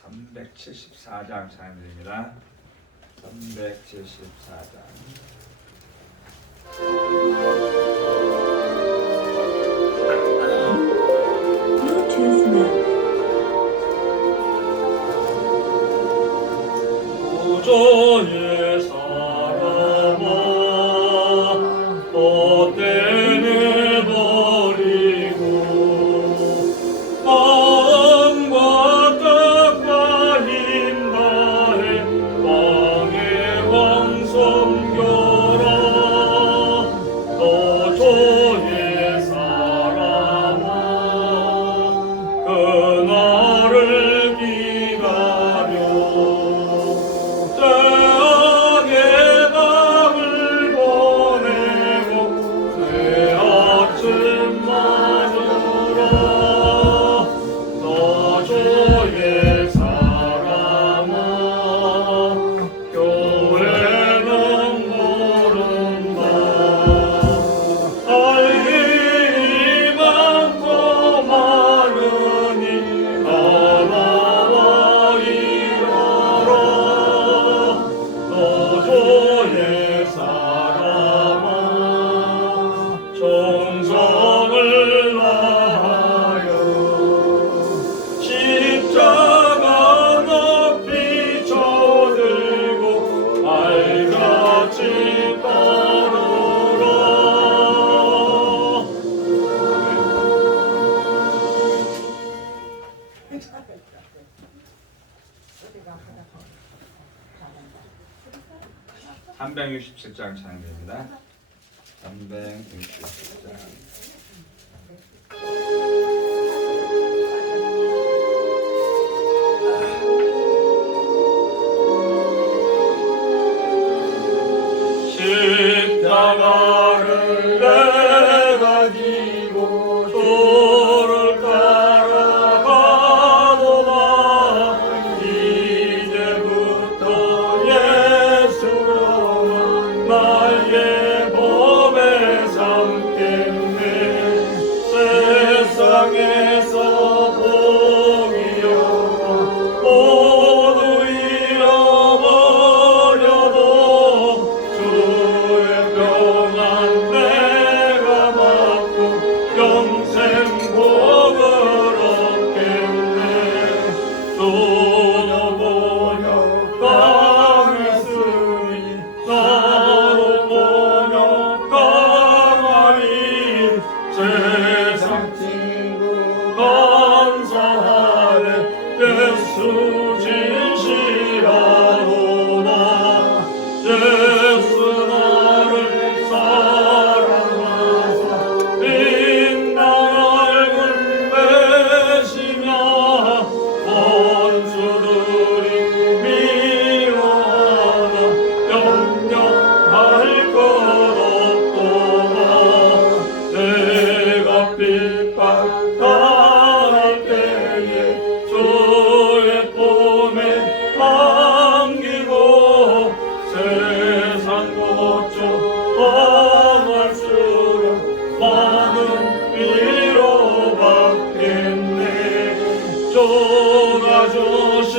374장 찬양입니다. 374장. 구주의 사랑아 헛되이 버리고 마음과 뜻과 힘 다해 왕의 왕 섬겨라. 너 주의 사랑아 그날을 기다려 태양의 밤을 보내고 새 아침 맞으라. 너 주의 사랑아 교회는 모른다. 할 일이 많고 많으니 나와 이르라. 너 주의 사랑아 정성을 다하여 십자가 높이 쳐들고 알같이 따르라. 아멘. 367장 찬양입니다. 367장. 십자가를 내가 지고 주를 따라가노라. 이제부터 예수로만 나의 몸에 삼겠네. 세상에서 복이여 모두 잃어버려도 주의 평안 내가 받고 영생 복을 얻겠네. 주는 번역당했으니 나도 번역당하리. 세상 친구 감사하네. 예수 진실하도다. 예수 나를 사랑하사 빛난 얼굴 내시며 원수들이 미워하나 염려할 것 없도다. 내가 핍박당할 때에 주의 품에 안기고 세상 고쳐 떠날수록 많은 위로받겠네. 주가 주신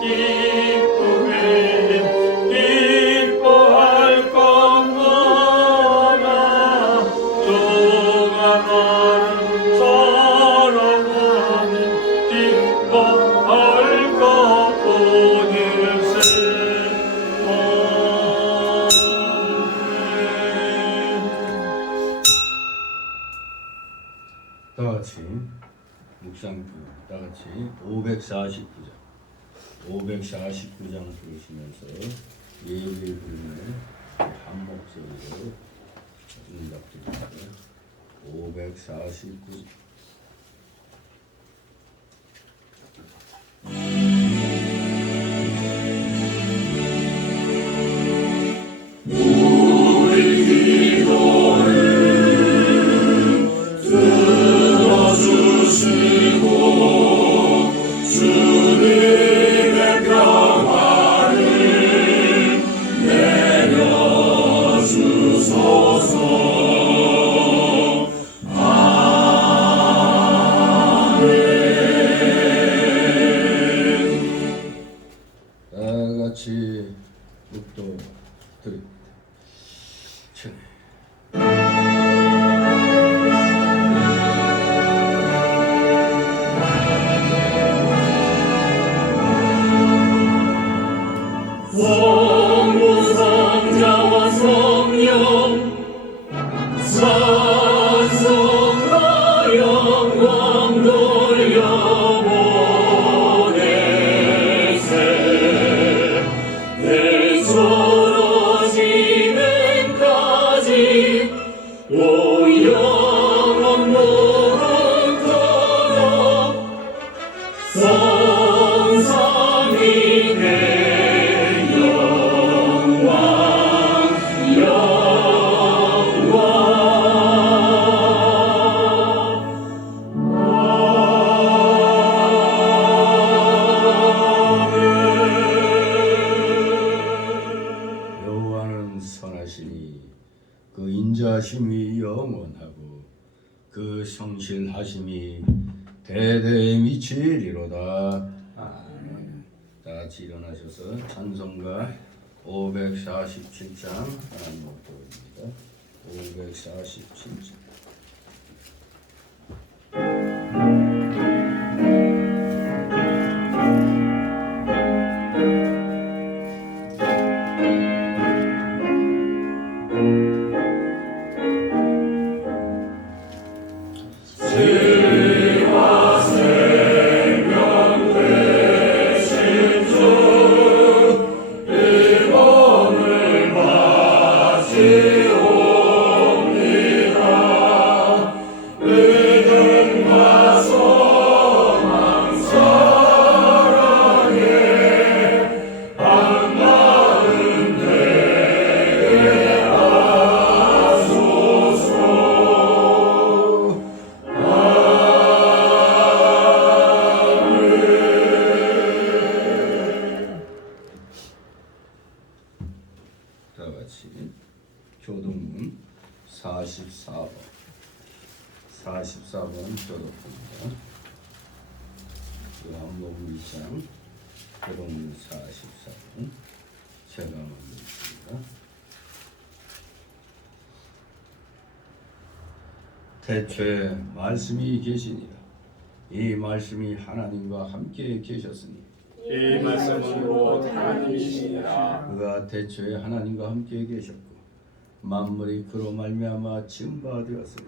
기쁨에 기뻐할 것 많아. 주가 나를 사랑하니 기뻐할 것뿐일세. 다 같이 묵상부 다 같이 549장 부르시면서 예배 부르며 한 목소리로 응답드립니다. 549. 같이 묵도 드립니다. 성부 성자와 성령 찬송과 영광 돌려보내세 내 서러지는까지 오 영원 노릇하며 성삼이 내 영광 여호와는 선하시니 그 인자하심이 영원하고 그 성실하심이 대대에 미치리로다. 아멘. 다 같이 일어나셔서 찬송가 547장 하나님 목도입니다. 547장. 다 같이 교동문 44번 44번 교독입니다. 요한복음 2장 교동문 44번 제가 읽습니다. 태초에 말씀이 계시니라. 이 말씀이 하나님과 함께 계셨으니 이 말씀은 곧 하나님이시니라. 그가 태초에 하나님과 함께 계셨고 만물이 그로 말미암아 지은 바 되었으니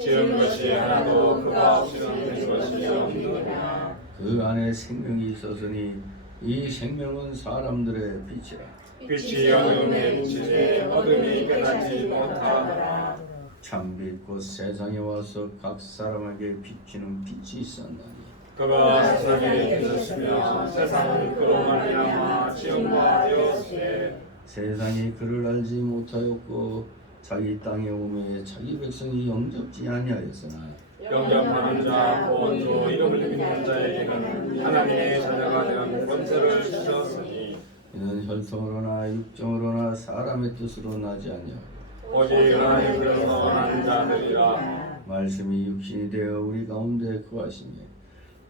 지은 것이 하나도 그가 없이는 된 것이 없느니라. 그 안에 생명이 있었으니 이 생명은 사람들의 빛이라. 빛이 어둠에 비치되 어둠이 깨닫지 못하더라. 참빛 곧 세상에 와서 각 사람에게 비치는 빛이 있었나니 그가 세상에 계셨으며 세상은 그로 말미암아 지은 바 되었으되 세상이 그를 알지 못하였고 자기 땅에 오매 자기 백성이 영접지 아니하였으나 영접하는 자 곧 주 이름을 믿는 자에게는 하나님의 자녀가 되는 권세를 주셨으니 이는 혈통으로나 육정으로나 사람의 뜻으로 나지 아니하고 오직 하나님께서 원하는 자들이라. 말씀이 육신이 되어 우리 가운데 거하시며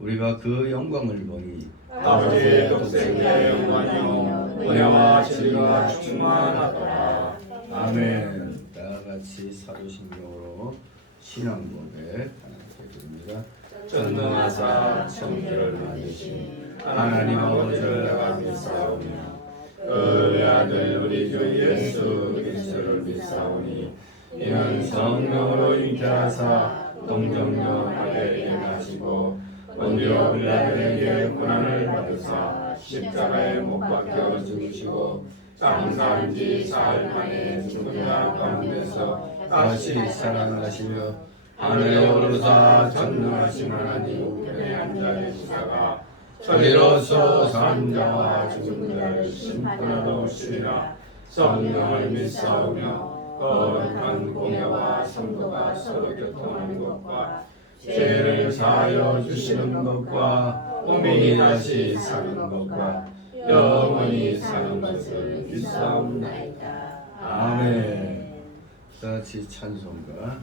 우리가 그 영광을 보니 아버지의 독생자의 영광이요 은혜와 진리가 충만하더라. 아멘. 다 같이 사도신경으로 신앙 고백 하나님께 드립니다. 전능하사 천지를 만드신 하나님 아버지를 내가 믿사오며 그 외아들 우리 주 예수 그리스도를 믿사오니 이는 성령으로 잉태하사 동정녀하게 일어나시고 본디오 빌라도에게 고난을 받으사 십자가에 못 박혀 죽으시고 장사한 지 사흘 만에 죽은 자 가운데서 다시 살아나시며 하늘에 오르사 전능하신 하나님 우편에 앉아 계시다가 저리로서 사는 자와 죽은 자를 심판하러 오시리라. 성령을 믿사오며 거룩한 공예와 성도가 서로 교통하는 것과 죄를 사하여 주시는 것과 몸이 다시 사는 것과 영원히 사는 것을 믿사옵나이다. 아멘. 다같이 찬송가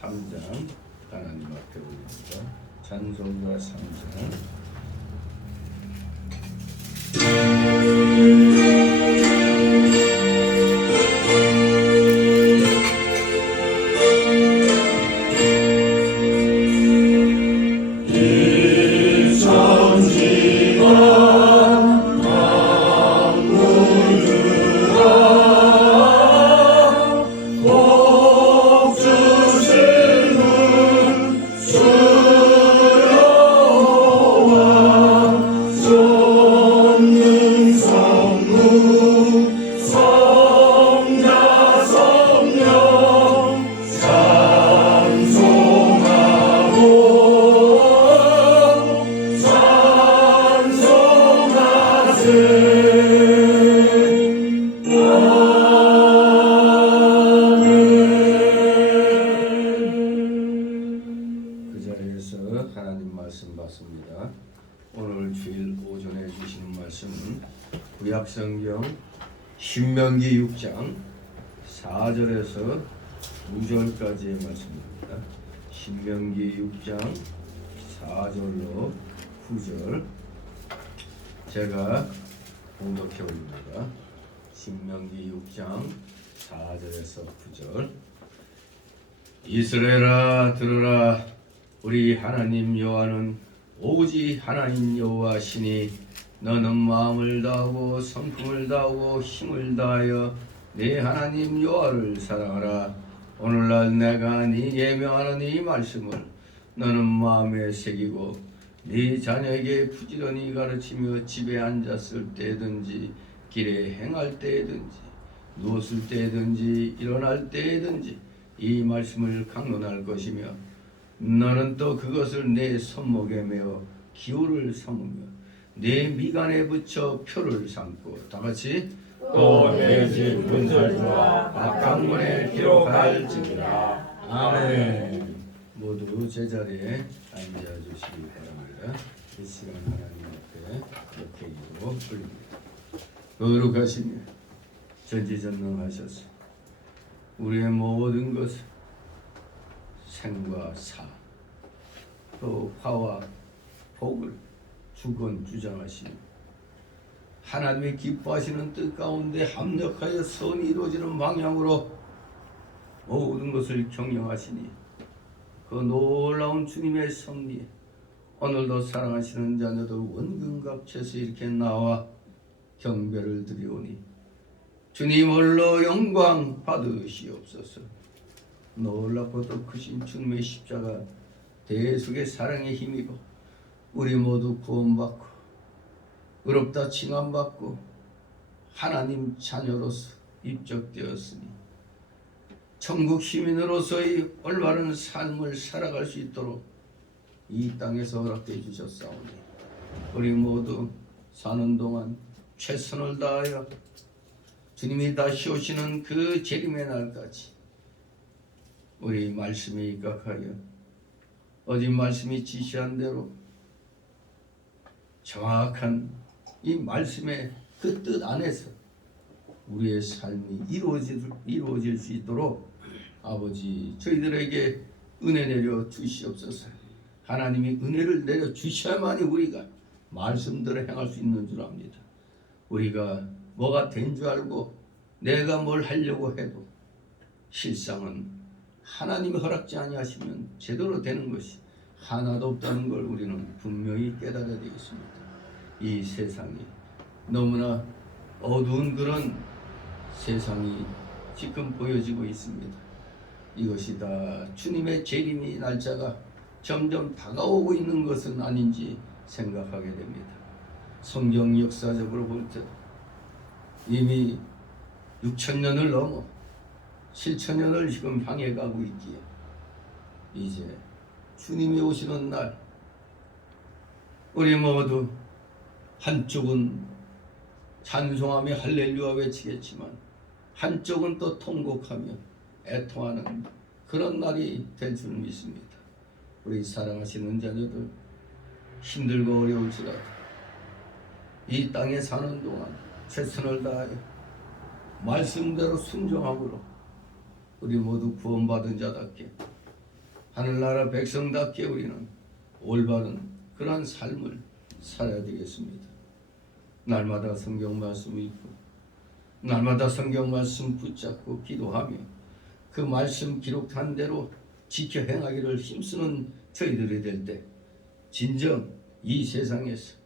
3장 하나님 앞에 올립니다. 찬송가 3장. 하나님 말씀 받습니다. 오늘 주일 오전에 주시는 말씀은 구약성경 신명기 6장 4절에서 9절까지의 말씀입니다. 신명기 6장 4절로 9절 제가 봉독해 올립니다. 신명기 6장 4절에서 9절 이스라엘아 들으라 우리 하나님 여호와는 오직 하나님 여호와시니 너는 마음을 다하고 성품을 다하고 힘을 다하여 네 하나님 여호와를 사랑하라. 오늘날 내가 네게 명하는 이 말씀을 너는 마음에 새기고 네 자녀에게 부지런히 가르치며 집에 앉았을 때든지 길에 행할 때든지 누웠을 때든지 일어날 때든지 이 말씀을 강론할 것이며 너는 또 그것을 내 손목에 메어 기호를 삼으며 내 미간에 붙여 표를 삼고 다같이 또 내 집 문설주와 박강문에 기록할지니라. 아멘. 모두 제자리에 앉아주시기 바랍니다. 이 시간 하나님 앞에 이렇게 기도 올립니다. 거룩하시며 전지전능하셔서 우리의 모든 것을 생과 사, 또 화와 복을 주권 주장하시며 하나님이 기뻐하시는 뜻 가운데 합력하여 선이 이루어지는 방향으로 모든 것을 경영하시니 그 놀라운 주님의 섭리에 오늘도 사랑하시는 자녀들 원근갑쳐서 이렇게 나와 경배를 드리오니 주님 홀로 영광 받으시옵소서. 놀랍고도 크신 주님의 십자가 대속의 사랑의 힘이고 우리 모두 구원받고 의롭다 칭함받고 하나님 자녀로서 입적되었으니 천국 시민으로서의 올바른 삶을 살아갈 수 있도록 이 땅에서 허락해 주셨사오니 우리 모두 사는 동안 최선을 다하여 주님이 다시 오시는 그 재림의 날까지 우리 말씀에 입각하여 어제 말씀이 지시한 대로 정확한 이 말씀의 그 뜻 안에서 우리의 삶이 이루어질 수 있도록 아버지 저희들에게 은혜 내려 주시옵소서. 하나님이 은혜를 내려 주셔야만이 우리가 말씀대로 행할 수 있는 줄 압니다. 우리가 뭐가 된 줄 알고 내가 뭘 하려고 해도 실상은 하나님이 허락지 아니하시면 제대로 되는 것이 하나도 없다는 걸 우리는 분명히 깨달아야 되겠습니다. 이 세상이 너무나 어두운 그런 세상이 지금 보여지고 있습니다. 이것이 다 주님의 재림의 날짜가 점점 다가오고 있는 것은 아닌지 생각하게 됩니다. 성경 역사적으로 볼 때 이미 6,000년을 넘어 7,000년을 지금 향해 가고 있기에 이제 주님이 오시는 날 우리 모두 한쪽은 찬송하며 할렐루야 외치겠지만 한쪽은 또 통곡하며 애통하는 그런 날이 될 줄 믿습니다. 우리 사랑하시는 자녀들 힘들고 어려울지라도 이 땅에 사는 동안 최선을 다하여 말씀대로 순종함으로 우리 모두 구원받은 자답게 하늘나라 백성답게 우리는 올바른 그런 삶을 살아야 되겠습니다. 날마다 성경 말씀 읽고 날마다 성경 말씀 붙잡고 기도하며 그 말씀 기록한 대로 지켜 행하기를 힘쓰는 저희들이 될 때 진정 이 세상에서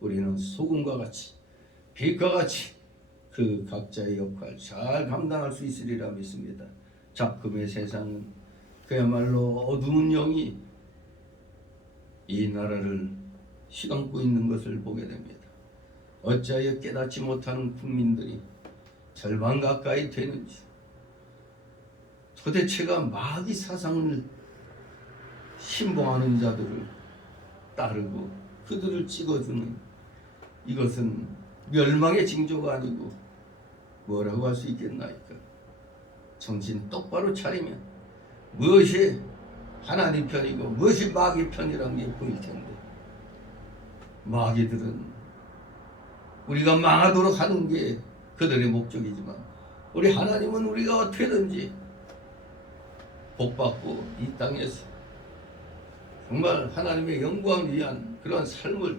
우리는 소금과 같이 빛과 같이 그 각자의 역할 잘 감당할 수 있으리라 믿습니다. 작금의 세상은 그야말로 어두운 영이 이 나라를 휘감고 있는 것을 보게 됩니다. 어찌하여 깨닫지 못하는 국민들이 절반 가까이 되는지, 도대체가 마귀 사상을 신봉하는 자들을 따르고 그들을 찍어주는 이것은 멸망의 징조가 아니고 뭐라고 할 수 있겠나이까. 정신 똑바로 차리면 무엇이 하나님 편이고 무엇이 마귀 편이라는 게 보일 텐데, 마귀들은 우리가 망하도록 하는 게 그들의 목적이지만 우리 하나님은 우리가 어떻게든지 복받고 이 땅에서 정말 하나님의 영광을 위한 그런 삶을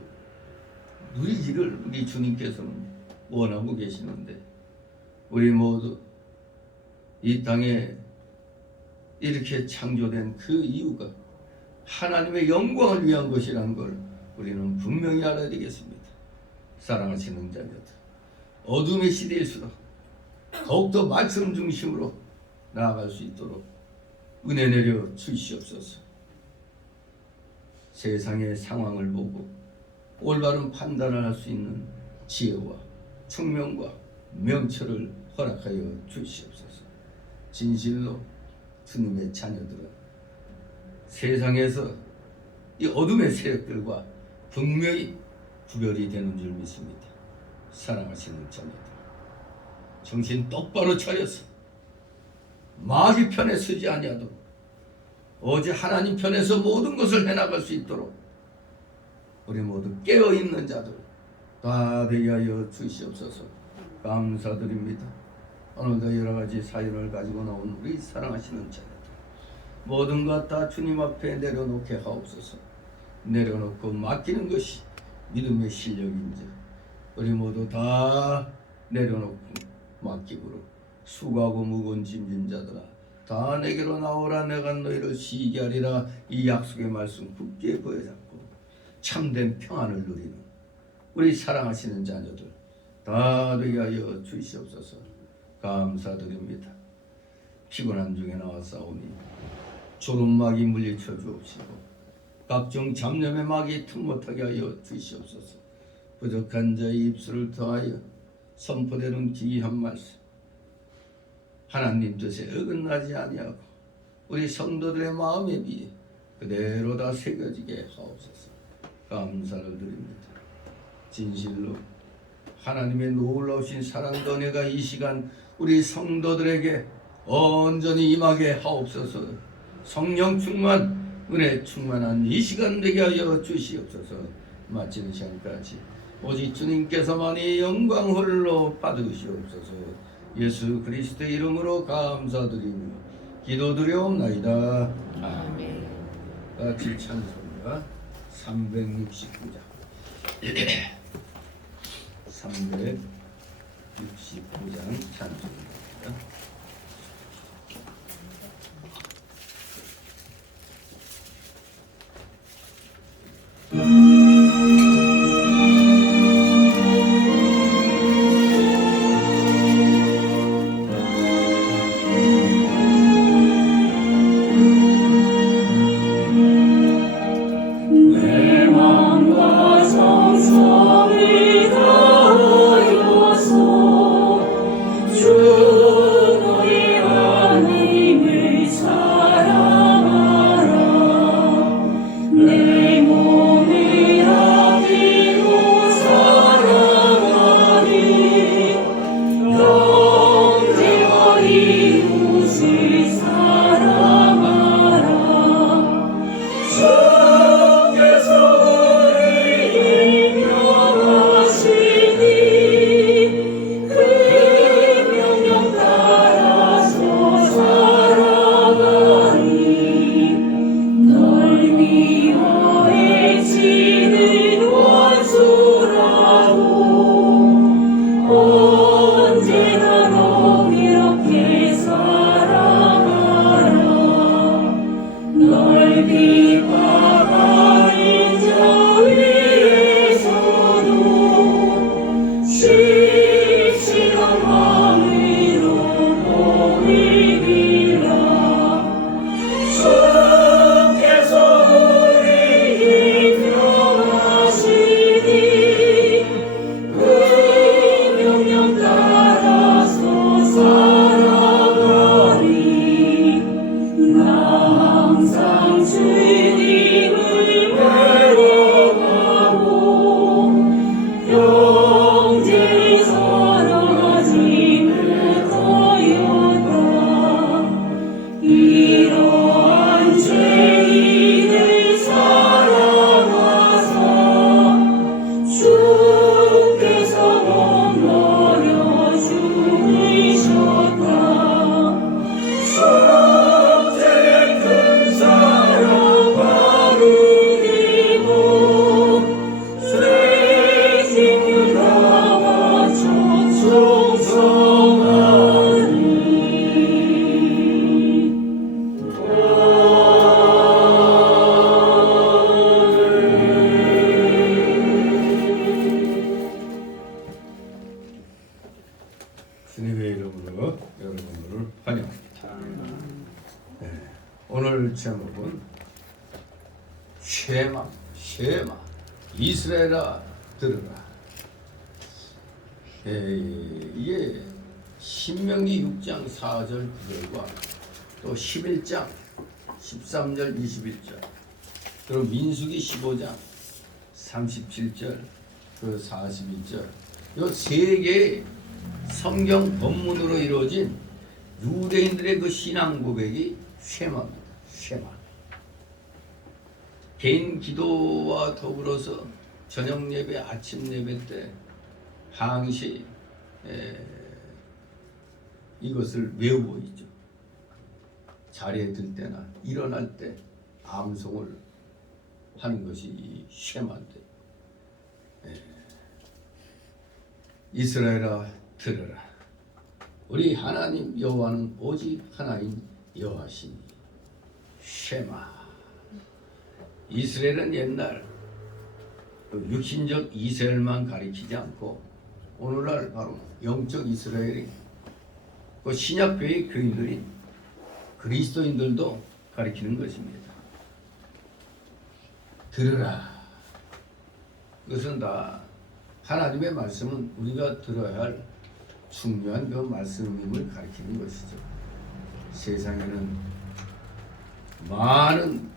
누리기를 우리 주님께서는 원하고 계시는데, 우리 모두 이 땅에 이렇게 창조된 그 이유가 하나님의 영광을 위한 것이라는 걸 우리는 분명히 알아야 되겠습니다. 사랑하시는 자녀들, 어둠의 시대일수록 더욱더 말씀 중심으로 나아갈 수 있도록 은혜 내려 주시옵소서. 세상의 상황을 보고 올바른 판단을 할 수 있는 지혜와 총명과 명철을 허락하여 주시옵소서. 진실로 주님의 자녀들은 세상에서 이 어둠의 세력들과 분명히 구별이 되는 줄 믿습니다. 사랑하시는 자녀들, 정신 똑바로 차려서 마귀 편에 서지 아니하도록 오직 하나님 편에서 모든 것을 해나갈 수 있도록 우리 모두 깨어있는 자들 다 되게 하여 주시옵소서. 감사드립니다. 오늘도 여러가지 사연을 가지고 나온 우리 사랑하시는 자녀들, 모든 것 다 주님 앞에 내려놓게 하옵소서. 내려놓고 맡기는 것이 믿음의 실력인지 우리 모두 다 내려놓고 맡기므로 수고하고 무거운 짐진 자들아 다 내게로 나오라. 내가 너희를 쉬게 하리라. 이 약속의 말씀 굳게 부여잡고 참된 평안을 누리는 우리 사랑하시는 자녀들 다 되게 하여 주시옵소서. 감사드립니다. 피곤한 중에 나왔사오니 졸음막이 물리쳐 주옵시고 각종 잡념의 막이 틈 못하게 하여 주시옵소서. 부족한 자의 입술을 더하여 선포되는 기이한 말씀, 하나님 뜻에 어긋나지 아니하고 우리 성도들의 마음에 비해 그대로 다 새겨지게 하옵소서. 감사를 드립니다. 진실로 하나님의 놀라우신 사랑과 은혜가 이 시간 우리 성도들에게 온전히 임하게 하옵소서. 성령 충만, 은혜 충만한 이 시간 되게 하여 주시옵소서. 마치는 시간까지 오직 주님께서만이 영광 홀로 받으시옵소서. 예수 그리스도의 이름으로 감사드리며 기도드려옵나이다. 아멘. 같이 찬송가 369장 369장 찬송입니다. 주 이러한 죄인을 사랑하사 주께서 머물러 죽으셨다. 속죄 큰 사랑 바르리고 죄짓는 나와 충성하리. 주님의 이름으로 여러분들을 환영합니다. 네, 오늘 제목은 쉐마, 쉐마, 이스라엘아 들으라. 이게 신명기 6장 4절 9절과 또 11장 13절 21절 그리고 민수기 15장 37절 그 41절 이 세 개의 성경 본문으로 이루어진 유대인들의 그 신앙 고백이 쉐마입니다. 쉐마. 개인 기도와 더불어서 저녁 예배, 아침 예배 때 항시 이것을 외우고 있죠. 자리에 들 때나 일어날 때 암송을 하는 것이 이 쉐마인데, 이스라엘아 들으라. 우리 하나님 여호와는 오직 하나님 여호와시니. 쉐마. 이스라엘은 옛날 육신적 이스라엘만 가리키지 않고 오늘날 바로 영적 이스라엘이 그 신약교회의 교인들인 그리스도인들도 가리키는 것입니다. 들으라. 그것은 다 하나님의 말씀은 우리가 들어야 할 중요한 그 말씀임을 가리키는 것이죠. 세상에는 많은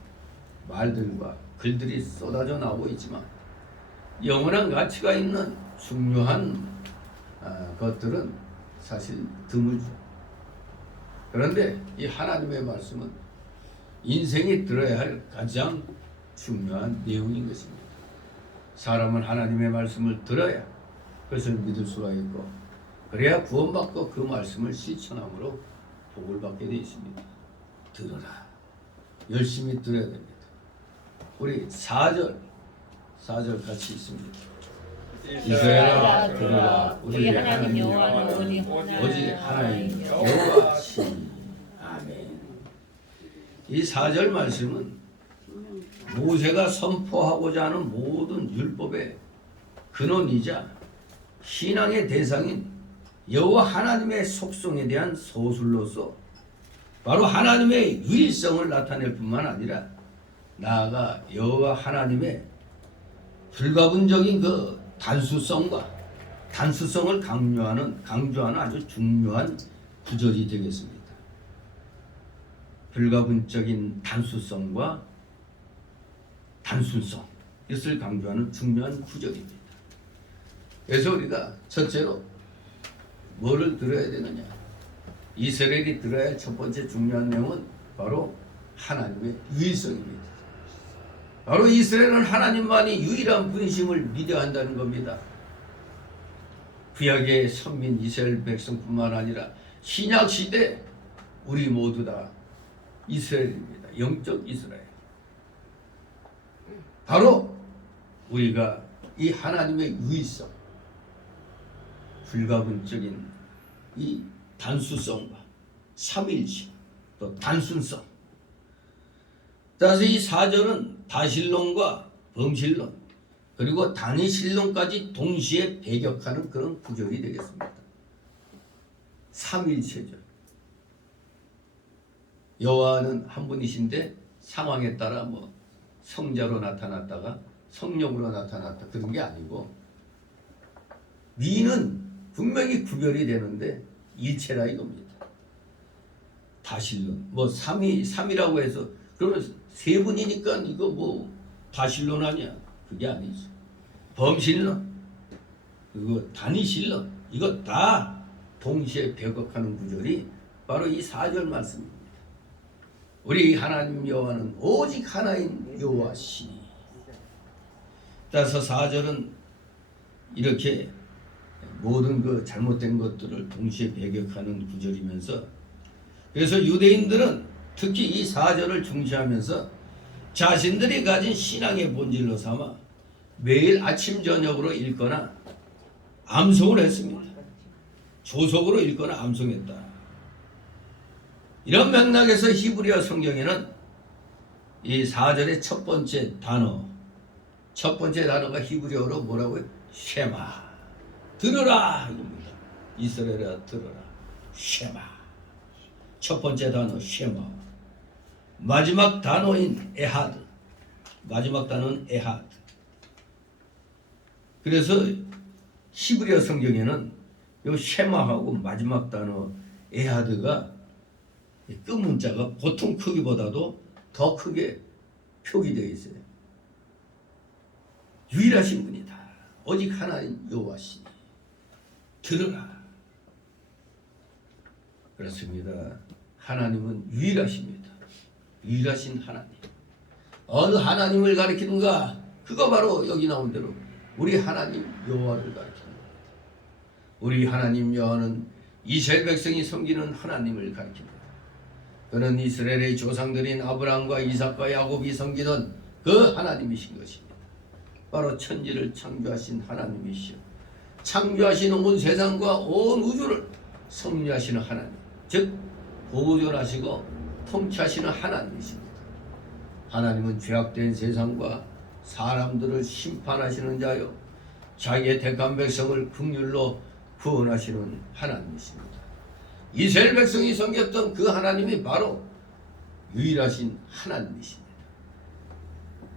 말들과 글들이 쏟아져 나오고 있지만 영원한 가치가 있는 중요한 것들은 사실 드물죠. 그런데 이 하나님의 말씀은 인생이 들어야 할 가장 중요한 내용인 것입니다. 사람은 하나님의 말씀을 들어야 그것을 믿을 수가 있고 그래야 구원받고 그 말씀을 실천함으로 복을 받게 되어 있습니다. 들어라. 열심히 들어야 됩니다. 우리 4절 같이 있습니다. 이스라엘아 들으라. 우리 하나님 여호와는 오직 하나님 여호와시니. 아멘. 이 4절 말씀은 모세가 선포하고자 하는 모든 율법의 근원이자 신앙의 대상인 여호와 하나님의 속성에 대한 서술로서 바로 하나님의 유일성을 나타낼 뿐만 아니라 나아가 여호와 하나님의 불가분적인 그 단수성을 강조하는 아주 중요한 구절이 되겠습니다. 불가분적인 단수성과 단순성, 이것을 강조하는 중요한 구절입니다. 그래서 우리가 첫째로 뭐를 들어야 되느냐? 이스라엘이 들어야 할 첫 번째 중요한 내용은 바로 하나님의 유일성입니다. 바로 이스라엘은 하나님만이 유일한 분이심을 믿어야 한다는 겁니다. 구약의 선민 이스라엘 백성뿐만 아니라 신약 시대 우리 모두 다 이스라엘입니다. 영적 이스라엘. 바로 우리가 이 하나님의 유일성, 불가분적인 이 단수성과 삼일체, 또 단순성. 따라서 이 4절은 다실론과 범실론 그리고 단위실론까지 동시에 배격하는 그런 구절이 되겠습니다. 삼일체죠. 여호와는 한 분이신데 상황에 따라 뭐 성자로 나타났다가 성령으로 나타났다 그런 게 아니고 미는 분명히 구별이 되는데 일체라 이겁니다. 다실론 뭐 삼이라고 해서 그러면 세 분이니까 이거 뭐 다실론 아니야? 그게 아니죠. 범실론 그리고 단위실론 이거 다 동시에 배격하는 구절이 바로 이 4절 말씀입니다. 우리 하나님 여호와는 오직 하나인 여호와시니. 따라서 4절은 이렇게 모든 그 잘못된 것들을 동시에 배격하는 구절이면서, 그래서 유대인들은 특히 이 4절을 중시하면서 자신들이 가진 신앙의 본질로 삼아 매일 아침 저녁으로 읽거나 암송을 했습니다. 조속으로 읽거나 암송했다. 이런 맥락에서 히브리어 성경에는 이 4절의 첫 번째 단어가 히브리어로 뭐라고요? 쉐마. 들으라 이겁니다. 이스라엘아 들으라. 쉐마. 첫 번째 단어 쉐마. 마지막 단어인 에하드. 마지막 단어는 에하드. 그래서 히브리어 성경에는 이 쉐마하고 마지막 단어 에하드가 끝 문자가 보통 크기보다도 더 크게 표기되어 있어요. 유일하신 분이다. 오직 하나님 여호와시니 들으라. 그렇습니다. 하나님은 유일하십니다. 유일하신 하나님. 어느 하나님을 가리키는가? 그거 바로 여기 나온 대로 우리 하나님 여호와를 가리키는 겁니다. 우리 하나님 여호와는 이스라엘 백성이 섬기는 하나님을 가리킵니다. 그는 이스라엘의 조상들인 아브라함과 이삭과 야곱이 섬기던 그 하나님이신 것입니다. 바로 천지를 창조하신 하나님이시오. 창조하신 온 세상과 온 우주를 섭리하시는 하나님, 즉 보존하시고 통치하시는 하나님이십니다. 하나님은 죄악된 세상과 사람들을 심판하시는 자요, 자기의 택한 백성을 긍휼로 구원하시는 하나님이십니다. 이스라엘 백성이 섬겼던 그 하나님이 바로 유일하신 하나님이십니다.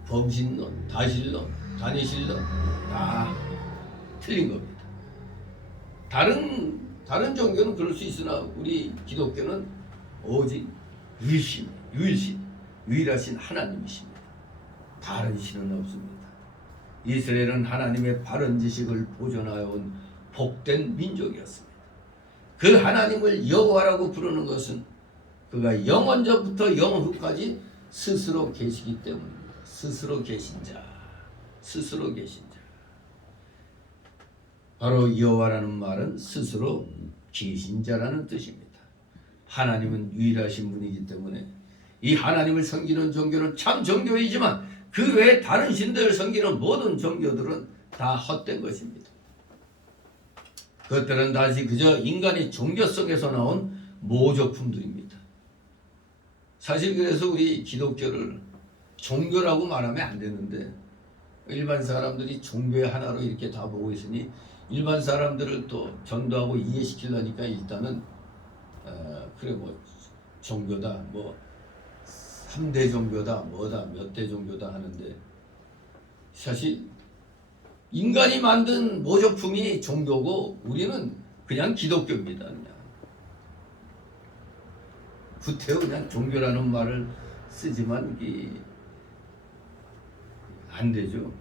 범신론, 다신론, 다니실론 다 틀린 겁니다. 다른 종교는 그럴 수 있으나 우리 기독교는 오직 유일신, 유일하신 하나님이십니다. 다른 신은 없습니다. 이스라엘은 하나님의 바른 지식을 보존하여 온 복된 민족이었습니다. 그 하나님을 여호와라고 부르는 것은 그가 영원전부터 영원 후까지 스스로 계시기 때문입니다. 스스로 계신 자. 바로 여호와라는 말은 스스로 계신 자라는 뜻입니다. 하나님은 유일하신 분이기 때문에 이 하나님을 섬기는 종교는 참 종교이지만 그 외에 다른 신들을 섬기는 모든 종교들은 다 헛된 것입니다. 그것들은 다시 그저 인간의 종교성에서 나온 모조품들입니다. 사실 그래서 우리 기독교를 종교라고 말하면 안 되는데 일반 사람들이 종교의 하나로 이렇게 다 보고 있으니 일반 사람들을 또 전도하고 이해시키려니까 일단은 그래 뭐 종교다 뭐 3대 종교다 뭐다 몇 대 종교다 하는데 사실 인간이 만든 모조품이 종교고 우리는 그냥 기독교입니다. 그냥 구태여 그냥 종교라는 말을 쓰지만 이게 안 되죠.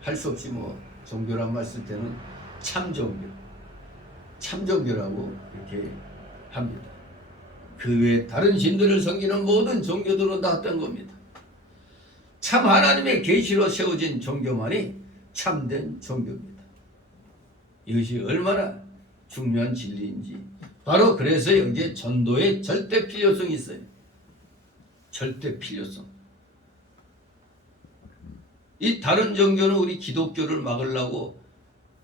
할 수 없이 뭐 종교란 말 쓸 때는 참종교라고 이렇게 합니다. 그 외에 다른 신들을 섬기는 모든 종교들은 다 헛된 겁니다. 참 하나님의 계시로 세워진 종교만이 참된 종교입니다. 이것이 얼마나 중요한 진리인지 바로 그래서 여기에 전도의 절대 필요성이 있어요. 절대 필요성. 이 다른 종교는 우리 기독교를 막으려고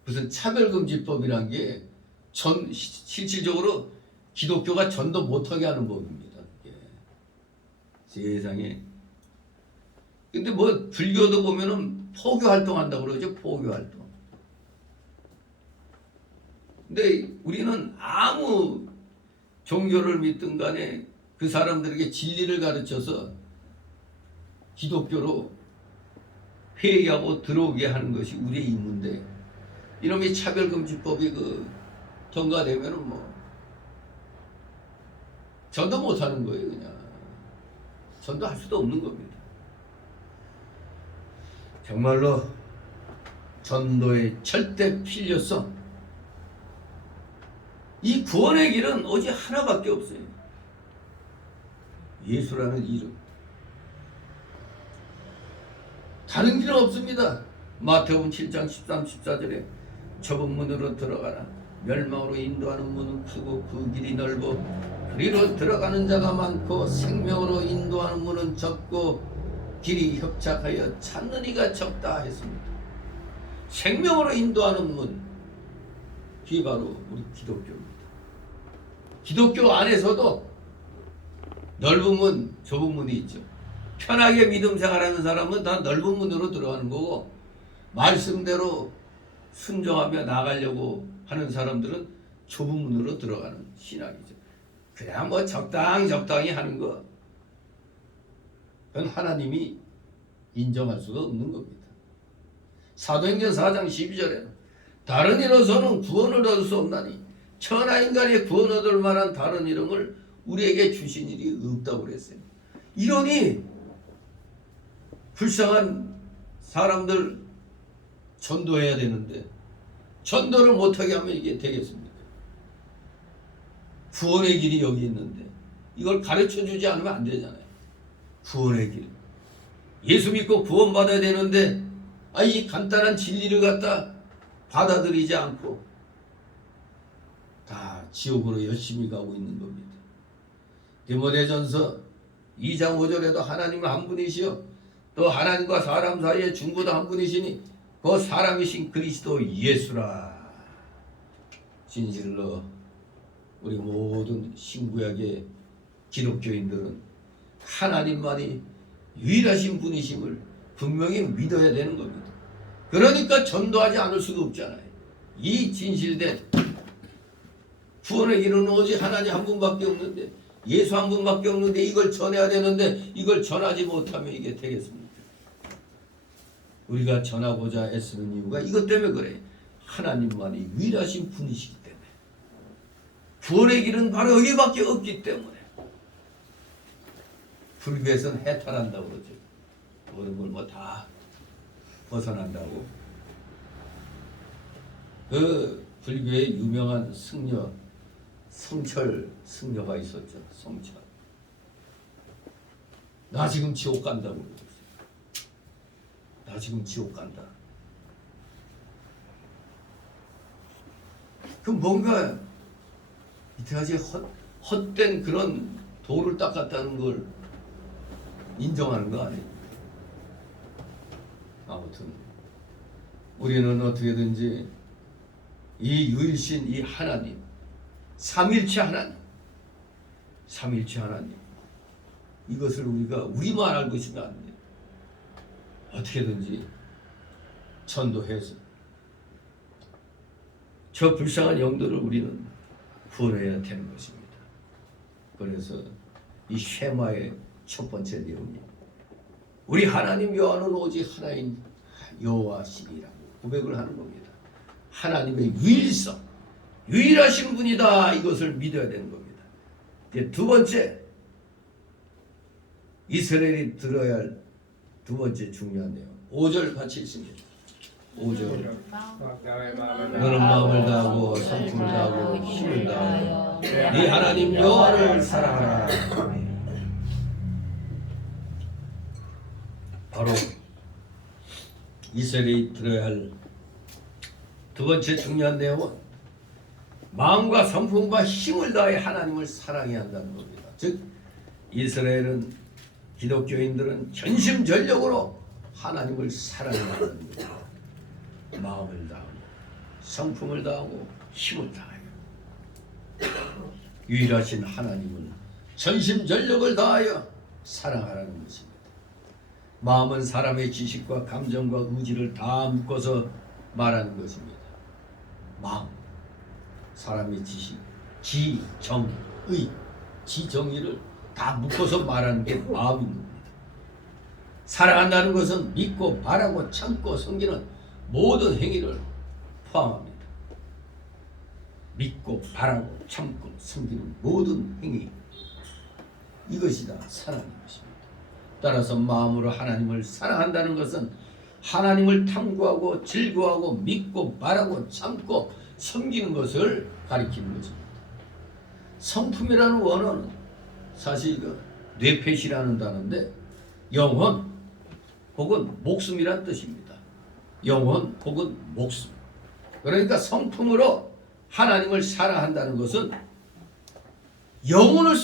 무슨 차별금지법이란 게 실질적으로 기독교가 전도 못하게 하는 법입니다. 세상에. 근데 뭐 불교도 보면은 포교 활동한다고 그러죠. 포교 활동. 근데 우리는 아무 종교를 믿든 간에 그 사람들에게 진리를 가르쳐서 기독교로 회개하고 들어오게 하는 것이 우리의 임무인데 이놈의 차별금지법이 통과되면은 뭐 전도 못하는 거예요. 그냥 전도할 수도 없는 겁니다. 정말로 전도의 절대 필요성. 이 구원의 길은 오직 하나밖에 없어요. 예수라는 이름. 다른 길은 없습니다. 마태복음 7장 13, 14절에 좁은 문으로 들어가라. 멸망으로 인도하는 문은 크고 그 길이 넓어 그리로 들어가는 자가 많고 생명으로 인도하는 문은 좁고 길이 협착하여 찾는 이가 적다 했습니다. 생명으로 인도하는 문, 그게 바로 우리 기독교입니다. 기독교 안에서도 넓은 문, 좁은 문이 있죠. 편하게 믿음 생활하는 사람은 다 넓은 문으로 들어가는 거고, 말씀대로 순종하며 나가려고 하는 사람들은 좁은 문으로 들어가는 신앙이죠. 그냥 뭐 적당히 하는 거, 그건 하나님이 인정할 수가 없는 겁니다. 사도행전 4장 12절에 다른 이로서는 구원을 얻을 수 없나니 천하인간이 구원 얻을 만한 다른 이름을 우리에게 주신 일이 없다고 그랬어요. 이러니 불쌍한 사람들 전도해야 되는데 전도를 못하게 하면 이게 되겠습니까? 구원의 길이 여기 있는데 이걸 가르쳐주지 않으면 안 되잖아요. 구원의 길, 예수 믿고 구원받아야 되는데 이 간단한 진리를 갖다 받아들이지 않고 다 지옥으로 열심히 가고 있는 겁니다. 디모데전서 2장 5절에도 하나님은 한 분이시요 또 하나님과 사람 사이의 중보도 한 분이시니 그 사람이신 그리스도 예수라. 진실로 우리 모든 신구약의 기독교인들은 하나님만이 유일하신 분이심을 분명히 믿어야 되는 겁니다. 그러니까 전도하지 않을 수가 없잖아요. 이 진실된 구원의 길은 오직 하나님 한 분밖에 없는데, 예수 한 분밖에 없는데 이걸 전해야 되는데 이걸 전하지 못하면 이게 되겠습니까? 우리가 전하고자 애쓰는 이유가 이것 때문에 그래요. 하나님만이 유일하신 분이시기 때문에. 구원의 길은 바로 여기밖에 없기 때문에. 불교에서는 해탈한다고 그러죠. 모든 걸 뭐 다 벗어난다고. 그 불교의 유명한 승려 성철 승려가 있었죠. 성철. 나 지금 지옥 간다고 그러죠. 나 지금 지옥 간다. 그 뭔가 이때까지 헛된 그런 도를 닦았다는 걸 인정하는 거 아니에요. 아무튼 우리는 어떻게든지 이 유일신 이 하나님, 삼일체 하나님, 이것을 우리가 우리만 알고 있으면 안 돼요. 어떻게든지 전도해서 저 불쌍한 영들을 우리는 구원해야 되는 것입니다. 그래서 이 쉐마의 첫 번째 내용이 우리 하나님 여호와는 오직 하나인 여호와시니라고 고백을 하는 겁니다. 하나님의 유일성, 유일하신 분이다, 이것을 믿어야 되는 겁니다. 이제 두 번째, 이스라엘이 들어야 할 두 번째 중요한 내용, 5절 같이 읽습니다. 5절. 너는 마음을 다하고 성품을 다하고 힘을 다하여 네 하나님 여호와를 사랑하라. 바로 이스라엘이 들어야 할 두 번째 중요한 내용은 마음과 성품과 힘을 다해 하나님을 사랑해야 한다는 겁니다. 즉 이스라엘은, 기독교인들은 전심전력으로 하나님을 사랑해야 한다는 겁니다. 마음을 다하고 성품을 다하고 힘을 다하여 유일하신 하나님을 전심전력을 다하여 사랑하라는 것입니다. 마음은 사람의 지식과 감정과 의지를 다 묶어서 말하는 것입니다. 마음, 사람의 지식, 지정의, 지정의를 다 묶어서 말하는 게 마음인 겁니다. 사랑한다는 것은 믿고 바라고 참고 섬기는 모든 행위를 포함합니다. 믿고 바라고 참고 섬기는 모든 행위, 이것이 다 사랑인 것입니다. 따라서 마음으로 하나님을 사랑한다는 것은 하나님을 탐구하고 즐거워하고 믿고 바라고 참고 섬기는 것을 가리키는 것입니다. 성품이라는 원어는 사실 뇌폐시라는 단어인데 영혼 혹은 목숨이란 뜻입니다. 영혼 혹은 목숨. 그러니까 성품으로 하나님을 사랑한다는 것은 영혼을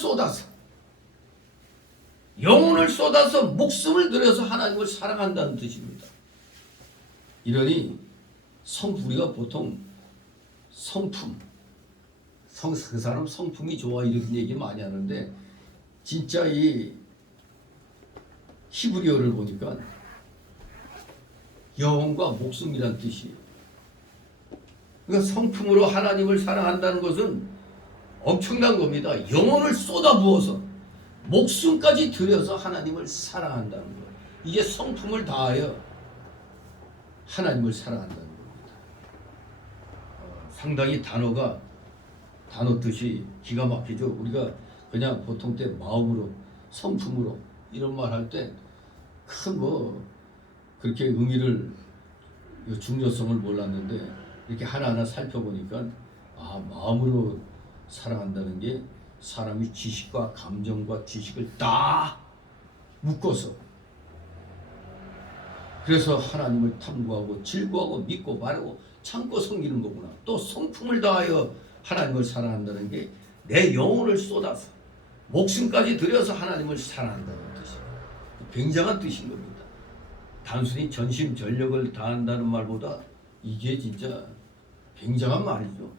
쏟아서 목숨을 들여서 하나님을 사랑한다는 뜻입니다. 이러니 우리가 보통 성품, 그 사람 성품이 좋아 이런 얘기 많이 하는데 진짜 이 히브리어를 보니까 영혼과 목숨이란 뜻이에요. 그러니까 성품으로 하나님을 사랑한다는 것은 엄청난 겁니다. 영혼을 쏟아부어서 목숨까지 들여서 하나님을 사랑한다는 거예요. 이게 성품을 다하여 하나님을 사랑한다는 겁니다. 상당히 단어 뜻이 기가 막히죠. 우리가 그냥 보통 때 마음으로 성품으로 이런 말 할 때 큰 그렇게 의미를 중요성을 몰랐는데 이렇게 하나하나 살펴보니까 마음으로 사랑한다는 게 사람이 지식과 감정과 지식을 다 묶어서 그래서 하나님을 탐구하고 즐거워하고 믿고 바르고 참고 섬기는 거구나. 또 성품을 다하여 하나님을 사랑한다는 게 내 영혼을 쏟아서 목숨까지 들여서 하나님을 사랑한다는 뜻이에요. 굉장한 뜻인 겁니다. 단순히 전심전력을 다한다는 말보다 이게 진짜 굉장한 말이죠.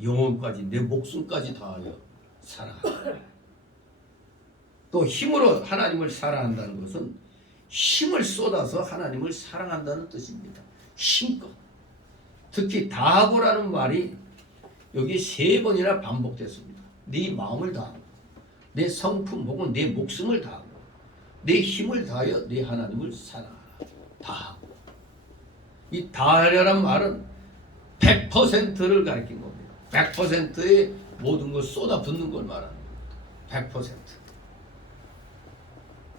영혼까지 내 목숨까지 다하여 사랑한다. 또 힘으로 하나님을 사랑한다는 것은 힘을 쏟아서 하나님을 사랑한다는 뜻입니다. 힘껏. 특히 다하고라는 말이 여기 3번이나 반복됐습니다. 네 마음을 다하고 내 성품 혹은 내 목숨을 다하고 내 힘을 다하여 내 하나님을 사랑하라. 다하고. 이 다하려란 말은 100%를 가리킨 겁니다. 100%의 모든 걸 쏟아붓는 걸 말하는 겁니다. 100%.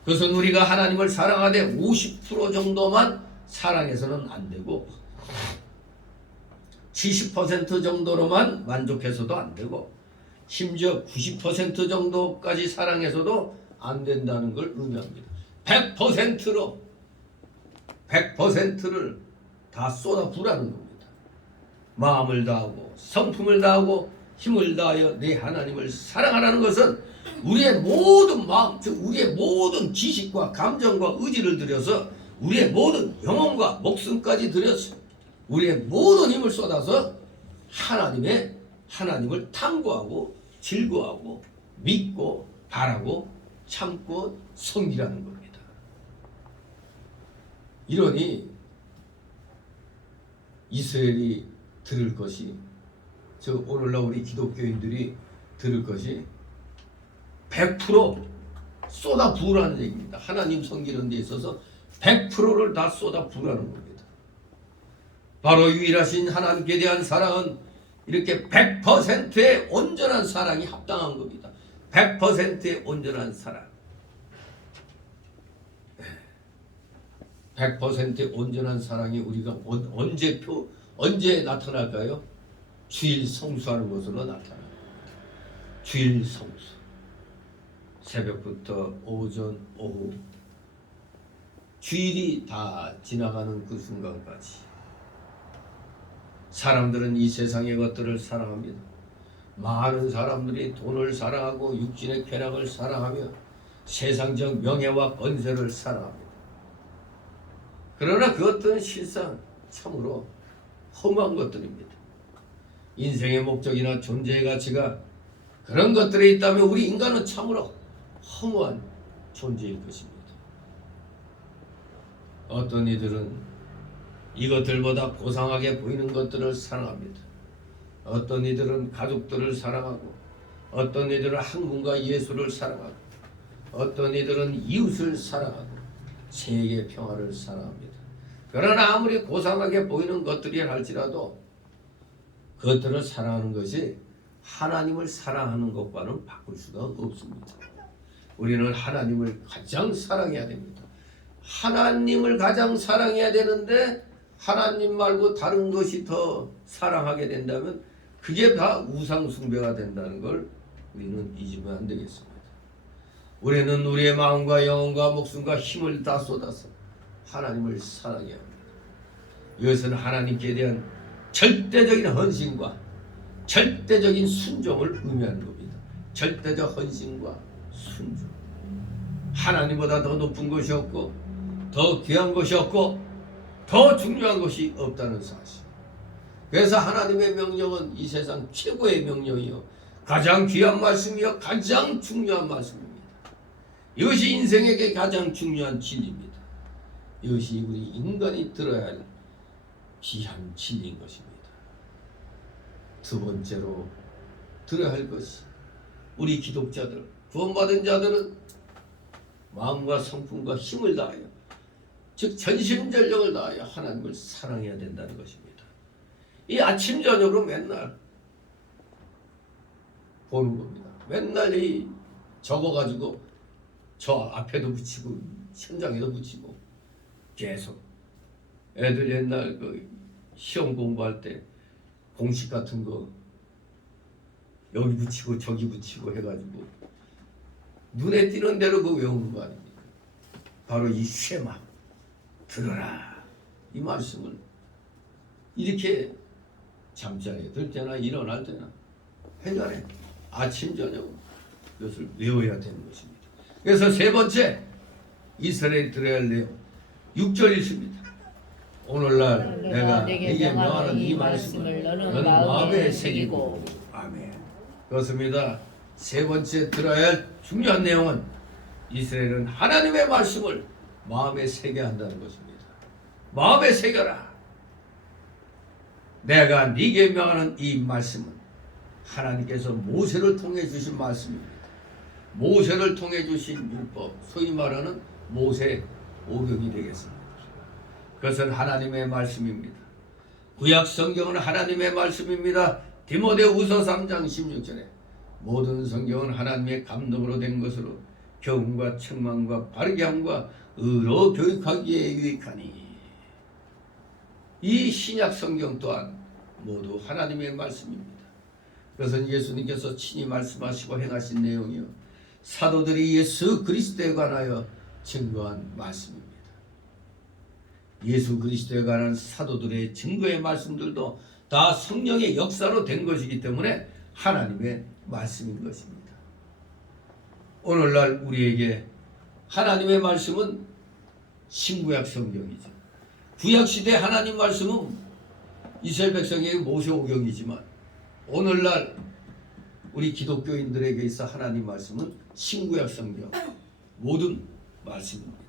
그것은 우리가 하나님을 사랑하되 50% 정도만 사랑해서는 안 되고 70% 정도로만 만족해서도 안 되고 심지어 90% 정도까지 사랑해서도 안 된다는 걸 의미합니다. 100%를 다 쏟아부라는 겁니다. 마음을 다하고 성품을 다하고 힘을 다하여 내 하나님을 사랑하라는 것은 우리의 모든 마음, 즉 우리의 모든 지식과 감정과 의지를 들여서 우리의 모든 영혼과 목숨까지 들여서 우리의 모든 힘을 쏟아서 하나님을 탐구하고 즐거워하고 믿고 바라고 참고 섬기라는 겁니다. 이러니 이스라엘이 들을 것이 오늘날 우리 기독교인들이 들을 것이 100% 쏟아부으라는 얘기입니다. 하나님 섬기는 데 있어서 100%를 다 쏟아부으라는 겁니다. 바로 유일하신 하나님께 대한 사랑은 이렇게 100%의 온전한 사랑이 합당한 겁니다. 100%의 온전한 사랑. 100%의 온전한 사랑이 우리가 언제 나타날까요? 주일 성수하는 것으로 나타납니다. 주일 성수. 새벽부터 오전, 오후 주일이 다 지나가는 그 순간까지 사람들은 이 세상의 것들을 사랑합니다. 많은 사람들이 돈을 사랑하고 육신의 쾌락을 사랑하며 세상적 명예와 권세를 사랑합니다. 그러나 그것들은 실상 참으로 허무한 것들입니다. 인생의 목적이나 존재의 가치가 그런 것들에 있다면 우리 인간은 참으로 허무한 존재일 것입니다. 어떤 이들은 이것들보다 고상하게 보이는 것들을 사랑합니다. 어떤 이들은 가족들을 사랑하고 어떤 이들은 학문과 예술을 사랑하고 어떤 이들은 이웃을 사랑하고 세계 평화를 사랑합니다. 그러나 아무리 고상하게 보이는 것들이라 할지라도 그것들을 사랑하는 것이 하나님을 사랑하는 것과는 바꿀 수가 없습니다. 우리는 하나님을 가장 사랑해야 됩니다. 하나님을 가장 사랑해야 되는데 하나님 말고 다른 것이 더 사랑하게 된다면 그게 다 우상 숭배가 된다는 걸 우리는 잊으면 안 되겠습니다. 우리는 우리의 마음과 영혼과 목숨과 힘을 다 쏟아서 하나님을 사랑해야 합니다. 이것은 하나님께 대한 절대적인 헌신과 절대적인 순종을 의미하는 겁니다. 절대적 헌신과 순종. 하나님보다 더 높은 것이 없고 더 귀한 것이 없고 더 중요한 것이 없다는 사실. 그래서 하나님의 명령은 이 세상 최고의 명령이요 가장 귀한 말씀이요 가장 중요한 말씀입니다. 이것이 인생에게 가장 중요한 진리입니다. 이것이 우리 인간이 들어야 할 귀한 진리인 것입니다. 두 번째로 들어야 할 것이 우리 기독자들, 구원받은 자들은 마음과 성품과 힘을 다하여 즉 전심전력을 다하여 하나님을 사랑해야 된다는 것입니다. 이 아침 저녁으로 맨날 보는 겁니다. 맨날 이 적어가지고 저 앞에도 붙이고 현장에도 붙이고 계속 애들 옛날 그 시험 공부할 때 공식 같은 거 여기 붙이고 저기 붙이고 해가지고 눈에 띄는 대로 그 외우는 거 아닙니까? 바로 이 쉐마 들어라 이 말씀을 이렇게 잠자리에 들 때나 일어날 때나 회전에 아침 저녁 이것을 외워야 되는 것입니다. 그래서 세 번째 이스라엘이 들어야 할 내용 6절 있습니다. 오늘날 내가 네게 명하는 이 말씀을 너는 마음에 새기고 아멘. 그렇습니다. 세 번째 들어야 할 중요한 내용은 이스라엘은 하나님의 말씀을 마음에 새겨야 한다는 것입니다. 마음에 새겨라. 내가 네게 명하는 이 말씀은 하나님께서 모세를 통해 주신 말씀입니다. 모세를 통해 주신 율법, 소위 말하는 모세 오경이 되겠습니다. 그것은 하나님의 말씀입니다. 구약 성경은 하나님의 말씀입니다. 디모데후서 3장 16절에 모든 성경은 하나님의 감동으로 된 것으로 교훈과 책망과 바르게 함과 의로 교육하기에 유익하니 이 신약 성경 또한 모두 하나님의 말씀입니다. 그것은 예수님께서 친히 말씀하시고 행하신 내용이요 사도들이 예수 그리스도에 관하여 증거한 말씀입니다. 예수 그리스도에 관한 사도들의 증거의 말씀들도 다 성령의 역사로 된 것이기 때문에 하나님의 말씀인 것입니다. 오늘날 우리에게 하나님의 말씀은 신구약 성경이죠. 구약시대 하나님 말씀은 이스라엘 백성에게 모세오경이지만 오늘날 우리 기독교인들에게 있어 하나님 말씀은 신구약 성경 모든 말씀입니다.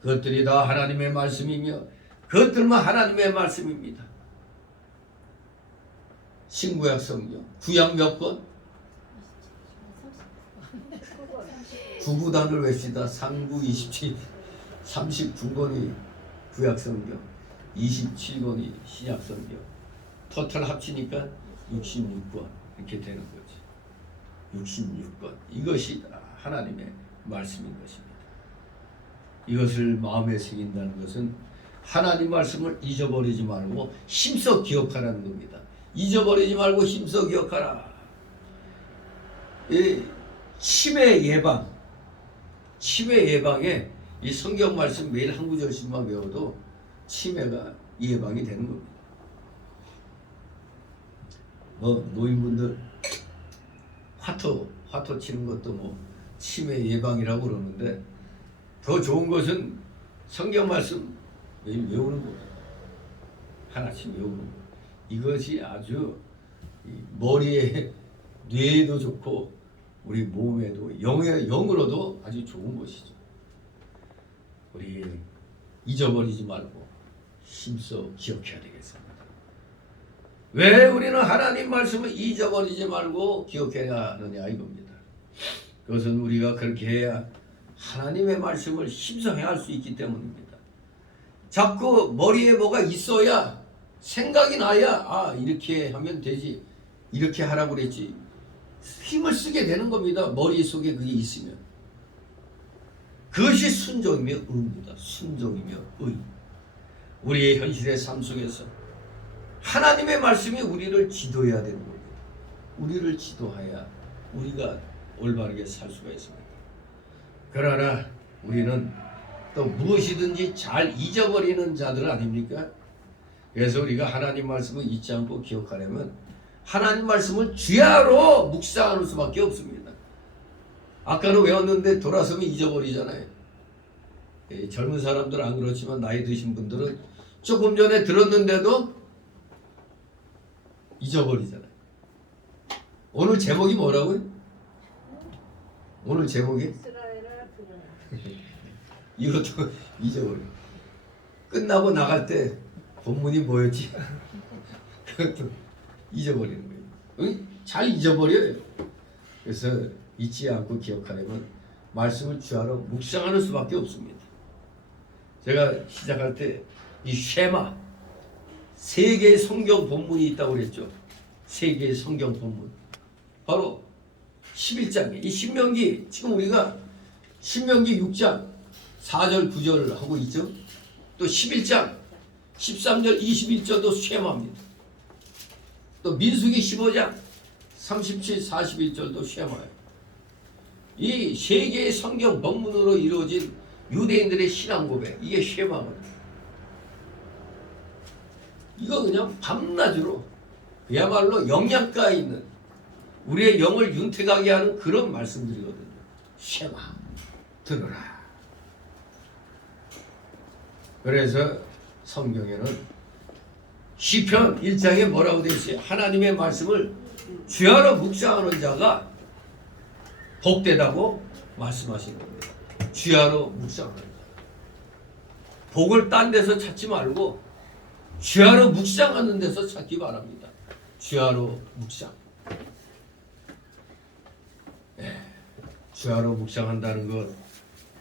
그것들이 다 하나님의 말씀이며 그것들만 하나님의 말씀입니다. 신구약 성경 구약 몇 권? 9구단을 외치다 3구 27 39권이 구약 성경 27권이 신약 성경 토탈 합치니까 66권 이렇게 되는 거죠. 66권 이것이 하나님의 말씀인 것입니다. 이것을 마음에 새긴다는 것은 하나님 말씀을 잊어버리지 말고 힘써 기억하라는 겁니다. 잊어버리지 말고 힘써 기억하라. 이 치매 예방에 이 성경 말씀 매일 한 구절씩만 외워도 치매가 예방이 되는 겁니다. 노인분들 화토 치는 것도 치매 예방이라고 그러는데 더 좋은 것은 성경 말씀 매일 외우는 거예요. 하나씩 외우는 거예요. 이것이 아주 머리에 뇌에도 좋고 우리 몸에도 영으로도 아주 좋은 것이죠. 우리 잊어버리지 말고 힘써 기억해야 되겠습니다. 왜 우리는 하나님 말씀을 잊어버리지 말고 기억해야 하느냐 이겁니다. 그것은 우리가 그렇게 해야 하나님의 말씀을 힘써 행할 수 있기 때문입니다. 자꾸 머리에 뭐가 있어야 생각이 나야 이렇게 하면 되지 이렇게 하라고 그랬지 힘을 쓰게 되는 겁니다. 머릿속에 그게 있으면 그것이 순종이며 의입니다. 순종이며 의. 우리의 현실의 삶 속에서 하나님의 말씀이 우리를 지도해야 되는 겁니다. 우리를 지도해야 우리가 올바르게 살 수가 있습니다. 그러나 우리는 또 무엇이든지 잘 잊어버리는 자들 아닙니까? 그래서 우리가 하나님 말씀을 잊지 않고 기억하려면 하나님 말씀을 주야로 묵상하는 수밖에 없습니다. 아까는 외웠는데 돌아서면 잊어버리잖아요. 젊은 사람들은 안 그렇지만 나이 드신 분들은 조금 전에 들었는데도 잊어버리잖아요. 오늘 제목이 뭐라고요? 오늘 제목이? 이것도 잊어버려. 끝나고 나갈 때 본문이 뭐였지? 그것도 잊어버리는 거예요. 응? 잘 잊어버려요. 그래서 잊지 않고 기억하려면 말씀을 주하러 묵상하는 수밖에 없습니다. 제가 시작할 때 이 쉐마 세 개의 성경 본문이 있다고 그랬죠. 세 개의 성경 본문. 바로 11장에 이 신명기 지금 우리가 신명기 6장 4절 9절 하고 있죠. 또 11장 13절 21절도 쉐마입니다. 또 민수기 15장 37, 41절도 쉐마예요. 이 세 개의 성경 본문으로 이루어진 유대인들의 신앙 고백 이게 쉐마거든요. 이거 그냥 밤낮으로 그야말로 영양가 있는 우리의 영을 윤택하게 하는 그런 말씀들이거든요. 쉐마 들으라. 그래서 성경에는 시편 1장에 뭐라고 되어 있어요? 하나님의 말씀을 주야로 묵상하는 자가 복되다고 말씀하시는 겁니다. 주야로 묵상하는 자. 복을 딴 데서 찾지 말고 주야로 묵상하는 데서 찾기 바랍니다. 주야로 묵상. 네. 주야로 묵상한다는 것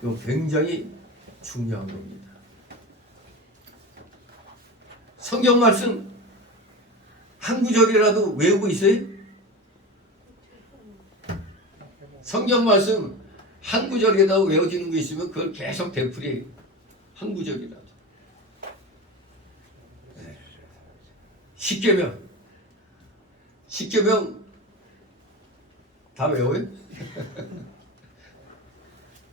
이거 굉장히 중요한 겁니다. 성경 말씀 한 구절이라도 외우고 있어요? 성경 말씀 한 구절이라도 외워지는 게 있으면 그걸 계속 되풀이해요. 한 구절이라도. 네. 십계명 다 외워요?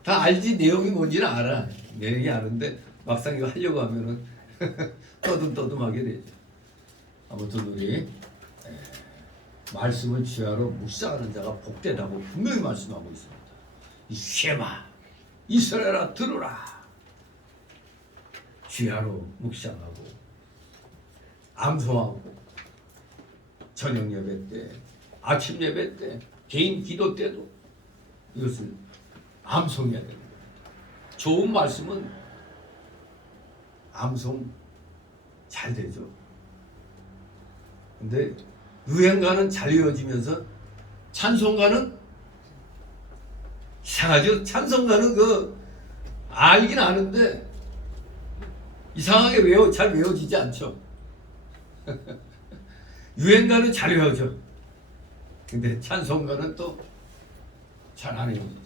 다 알지. 내용이 뭔지는 알아. 내용이 아는데 막상 이거 하려고 하면은 떠듬떠듬하게 되죠. 아무튼 우리 말씀을 주야로 묵상하는 자가 복되다고 분명히 말씀하고 있습니다. 이 쉐마 이스라엘아 들으라. 주야로 묵상하고 암송하고 저녁 예배 때 아침 예배 때 개인 기도 때도 이것을 암송해야 됩니다. 좋은 말씀은 암송 잘 되죠. 근데 유행가는 잘 외워지면서 찬송가는 이상하죠. 찬송가는 그 알긴 아는데 이상하게 잘 외워지지 않죠. 유행가는 잘 외워져. 근데 찬송가는 또 잘 안 외워지죠.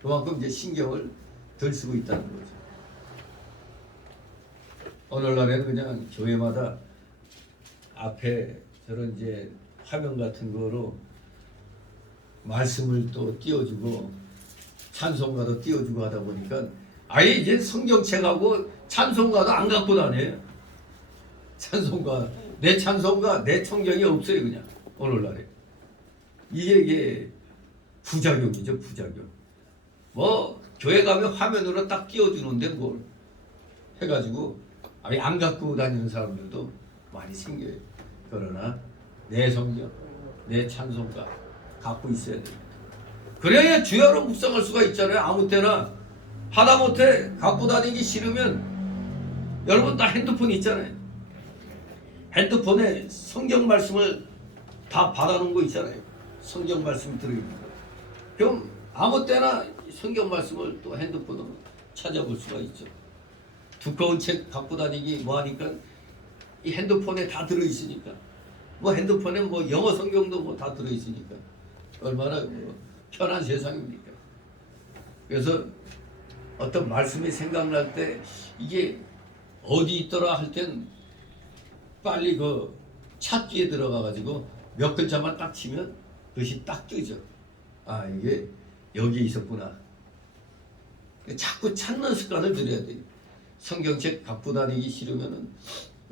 그만큼 이제 신경을 덜 쓰고 있다는 거죠. 오늘날에는 그냥 교회마다 앞에 저런 이제 화면 같은 거로 말씀을 또 띄워주고 찬송가도 띄워주고 하다 보니까 아예 이제 성경책하고 찬송가도 안 갖고 다녀요. 찬송가 내 찬송가 내 성경이 없어요. 그냥 오늘날에 이게 부작용이죠. 부작용. 뭐 교회 가면 화면으로 딱 띄워주는데 뭘 해가지고 아예 안 갖고 다니는 사람들도 많이 생겨요. 그러나 내 성경, 내 찬송가 갖고 있어야 됩니다. 그래야 주야로 묵상할 수가 있잖아요. 아무 때나 하다못해 갖고 다니기 싫으면 여러분 다 핸드폰 있잖아요. 핸드폰에 성경 말씀을 다 받아놓은 거 있잖아요. 성경 말씀 들어있는 거. 그럼 아무 때나 성경 말씀을 또 핸드폰으로 찾아볼 수가 있죠. 두꺼운 책 갖고 다니기 뭐하니까 이 핸드폰에 다 들어있으니까 뭐 핸드폰에 뭐 영어 성경도 뭐 다 들어있으니까 얼마나 뭐 편한 세상입니까. 그래서 어떤 말씀이 생각날 때 이게 어디 있더라 할 땐 빨리 그 찾기에 들어가 가지고 몇 글자만 딱 치면 그것이 딱 뜨죠. 아 이게 여기에 있었구나. 자꾸 찾는 습관을 들여야 돼요. 성경책 갖고 다니기 싫으면은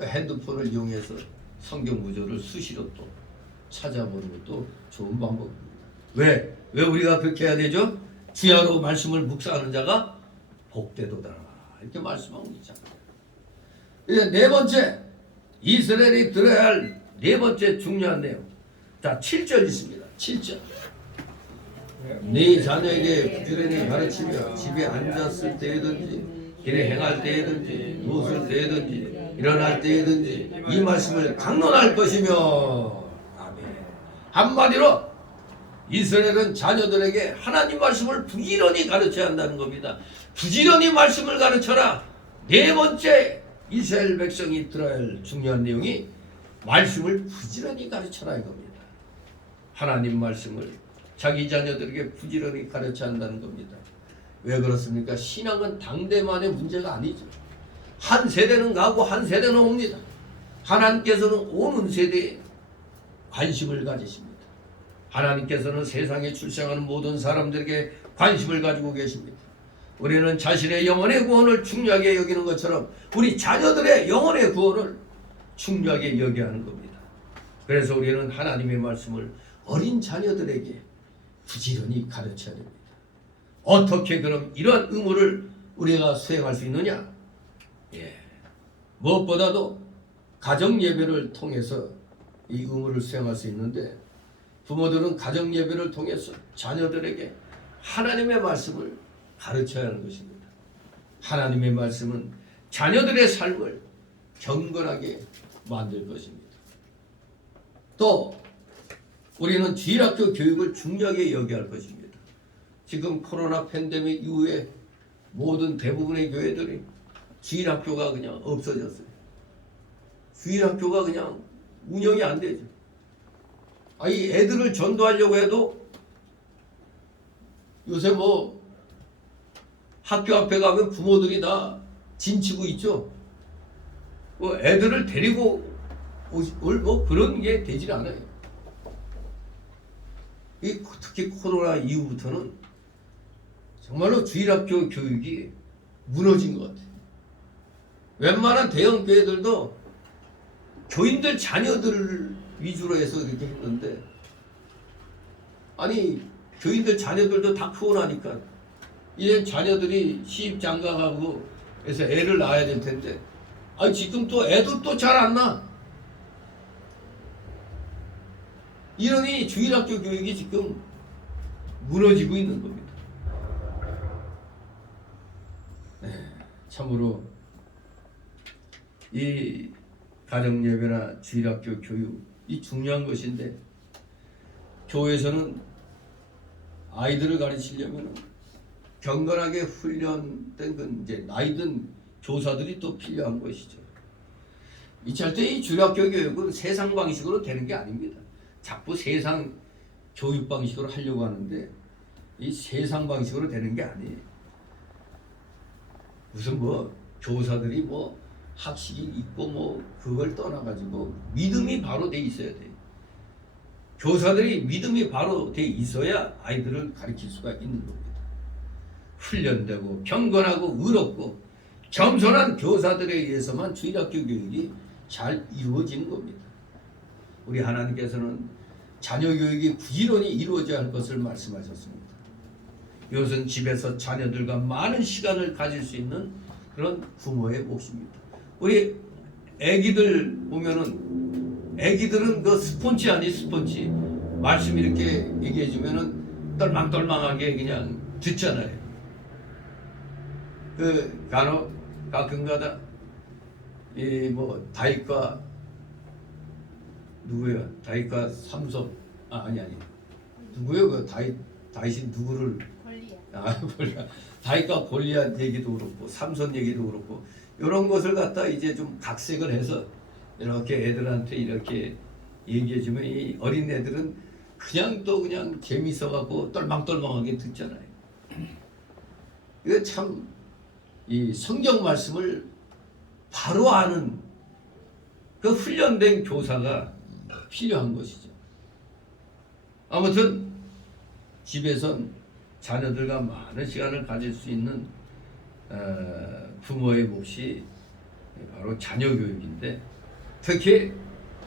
핸드폰을 이용해서 성경 구절을 수시로 또 찾아보는 것도 좋은 방법입니다. 왜 우리가 그렇게 해야 되죠? 주야로 말씀을 묵상하는 자가 복되도다 이렇게 말씀하고 있잖아요. 이제 네 번째 이스라엘이 들어야 할 네 번째 중요한 내용. 자 7절 있습니다. 7절. 네 자녀에게 부지런히 가르치며 집에 앉았을 때든지 길에 행할 때든지 누웠을 때든지 일어날 때든지 이 말씀을 강론할 것이며. 아멘. 한마디로 이스라엘은 자녀들에게 하나님 말씀을 부지런히 가르쳐야 한다는 겁니다. 부지런히 말씀을 가르쳐라. 네 번째 이스라엘 백성이 들어야 할 중요한 내용이 말씀을 부지런히 가르쳐라 이겁니다. 하나님 말씀을 자기 자녀들에게 부지런히 가르쳐야 한다는 겁니다. 왜 그렇습니까? 신앙은 당대만의 문제가 아니죠. 한 세대는 가고 한 세대는 옵니다. 하나님께서는 오는 세대에 관심을 가지십니다. 하나님께서는 세상에 출생하는 모든 사람들에게 관심을 가지고 계십니다. 우리는 자신의 영혼의 구원을 중요하게 여기는 것처럼 우리 자녀들의 영혼의 구원을 중요하게 여겨야 하는 겁니다. 그래서 우리는 하나님의 말씀을 어린 자녀들에게 부지런히 가르쳐야 됩니다. 어떻게 그럼 이러한 의무를 우리가 수행할 수 있느냐? 무엇보다도 가정 예배를 통해서 이 의무를 수행할 수 있는데, 부모들은 가정 예배를 통해서 자녀들에게 하나님의 말씀을 가르쳐야 하는 것입니다. 하나님의 말씀은 자녀들의 삶을 경건하게 만들 것입니다. 또 우리는 주일학교 교육을 중요하게 여겨야 할 것입니다. 지금 코로나 팬데믹 이후에 모든 대부분의 교회들이 주일학교가 그냥 없어졌어요. 주일학교가 그냥 운영이 안 되죠. 이 애들을 전도하려고 해도 요새 뭐 학교 앞에 가면 부모들이 다 진치고 있죠. 뭐 애들을 데리고 올 뭐 그런 게 되질 않아요. 특히 코로나 이후부터는 정말로 주일학교 교육이 무너진 것 같아요. 웬만한 대형 교회들도 교인들 자녀들을 위주로 해서 이렇게 했는데, 아니 교인들 자녀들도 다 크고 나니까 이제 자녀들이 시집 장가가고 해서 애를 낳아야 될 텐데, 지금 또 애도 또 잘 안 낳아. 이러니 주일학교 교육이 지금 무너지고 있는 겁니다. 참으로 이 가정예배나 주일학교 교육이 중요한 것인데, 교회에서는 아이들을 가르치려면 경건하게 훈련된 이제 나이든 교사들이 또 필요한 것이죠. 절대 이 주일학교 교육은 세상 방식으로 되는 게 아닙니다. 자꾸 세상 교육 방식으로 하려고 하는데 이 세상 방식으로 되는 게 아니에요. 무슨 뭐 교사들이 뭐 학식이 있고 뭐 그걸 떠나가지고 믿음이 바로 돼 있어야 돼요. 교사들이 믿음이 바로 돼 있어야 아이들을 가르칠 수가 있는 겁니다. 훈련되고 경건하고 의롭고 겸손한 교사들에 의해서만 주일학교 교육이 잘 이루어지는 겁니다. 우리 하나님께서는 자녀 교육이 부지런히 이루어져야 할 것을 말씀하셨습니다. 이것은 집에서 자녀들과 많은 시간을 가질 수 있는 그런 부모의 몫입니다. 우리 애기들 보면은, 애기들은 그 스폰지 아니 스폰지, 말씀 이렇게 얘기해 주면은 떨망떨망하게 그냥 듣잖아요. 간혹 가끔가다 이 뭐 다윗과 누구야? 다윗과 삼손, 아니 누구요? 그 다윗이 누구를? 골리앗. 다윗과 골리앗 얘기도 그렇고 삼손 얘기도 그렇고, 이런 것을 갖다 이제 좀 각색을 해서 이렇게 애들한테 이렇게 얘기해 주면 이 어린 애들은 그냥 또 그냥 재밌어 갖고 떨망떨망하게 듣잖아요. 이거 참 이 성경 말씀을 바로 아는 그 훈련된 교사가 필요한 것이죠. 아무튼 집에선 자녀들과 많은 시간을 가질 수 있는 부모의 몫이 바로 자녀 교육인데 특히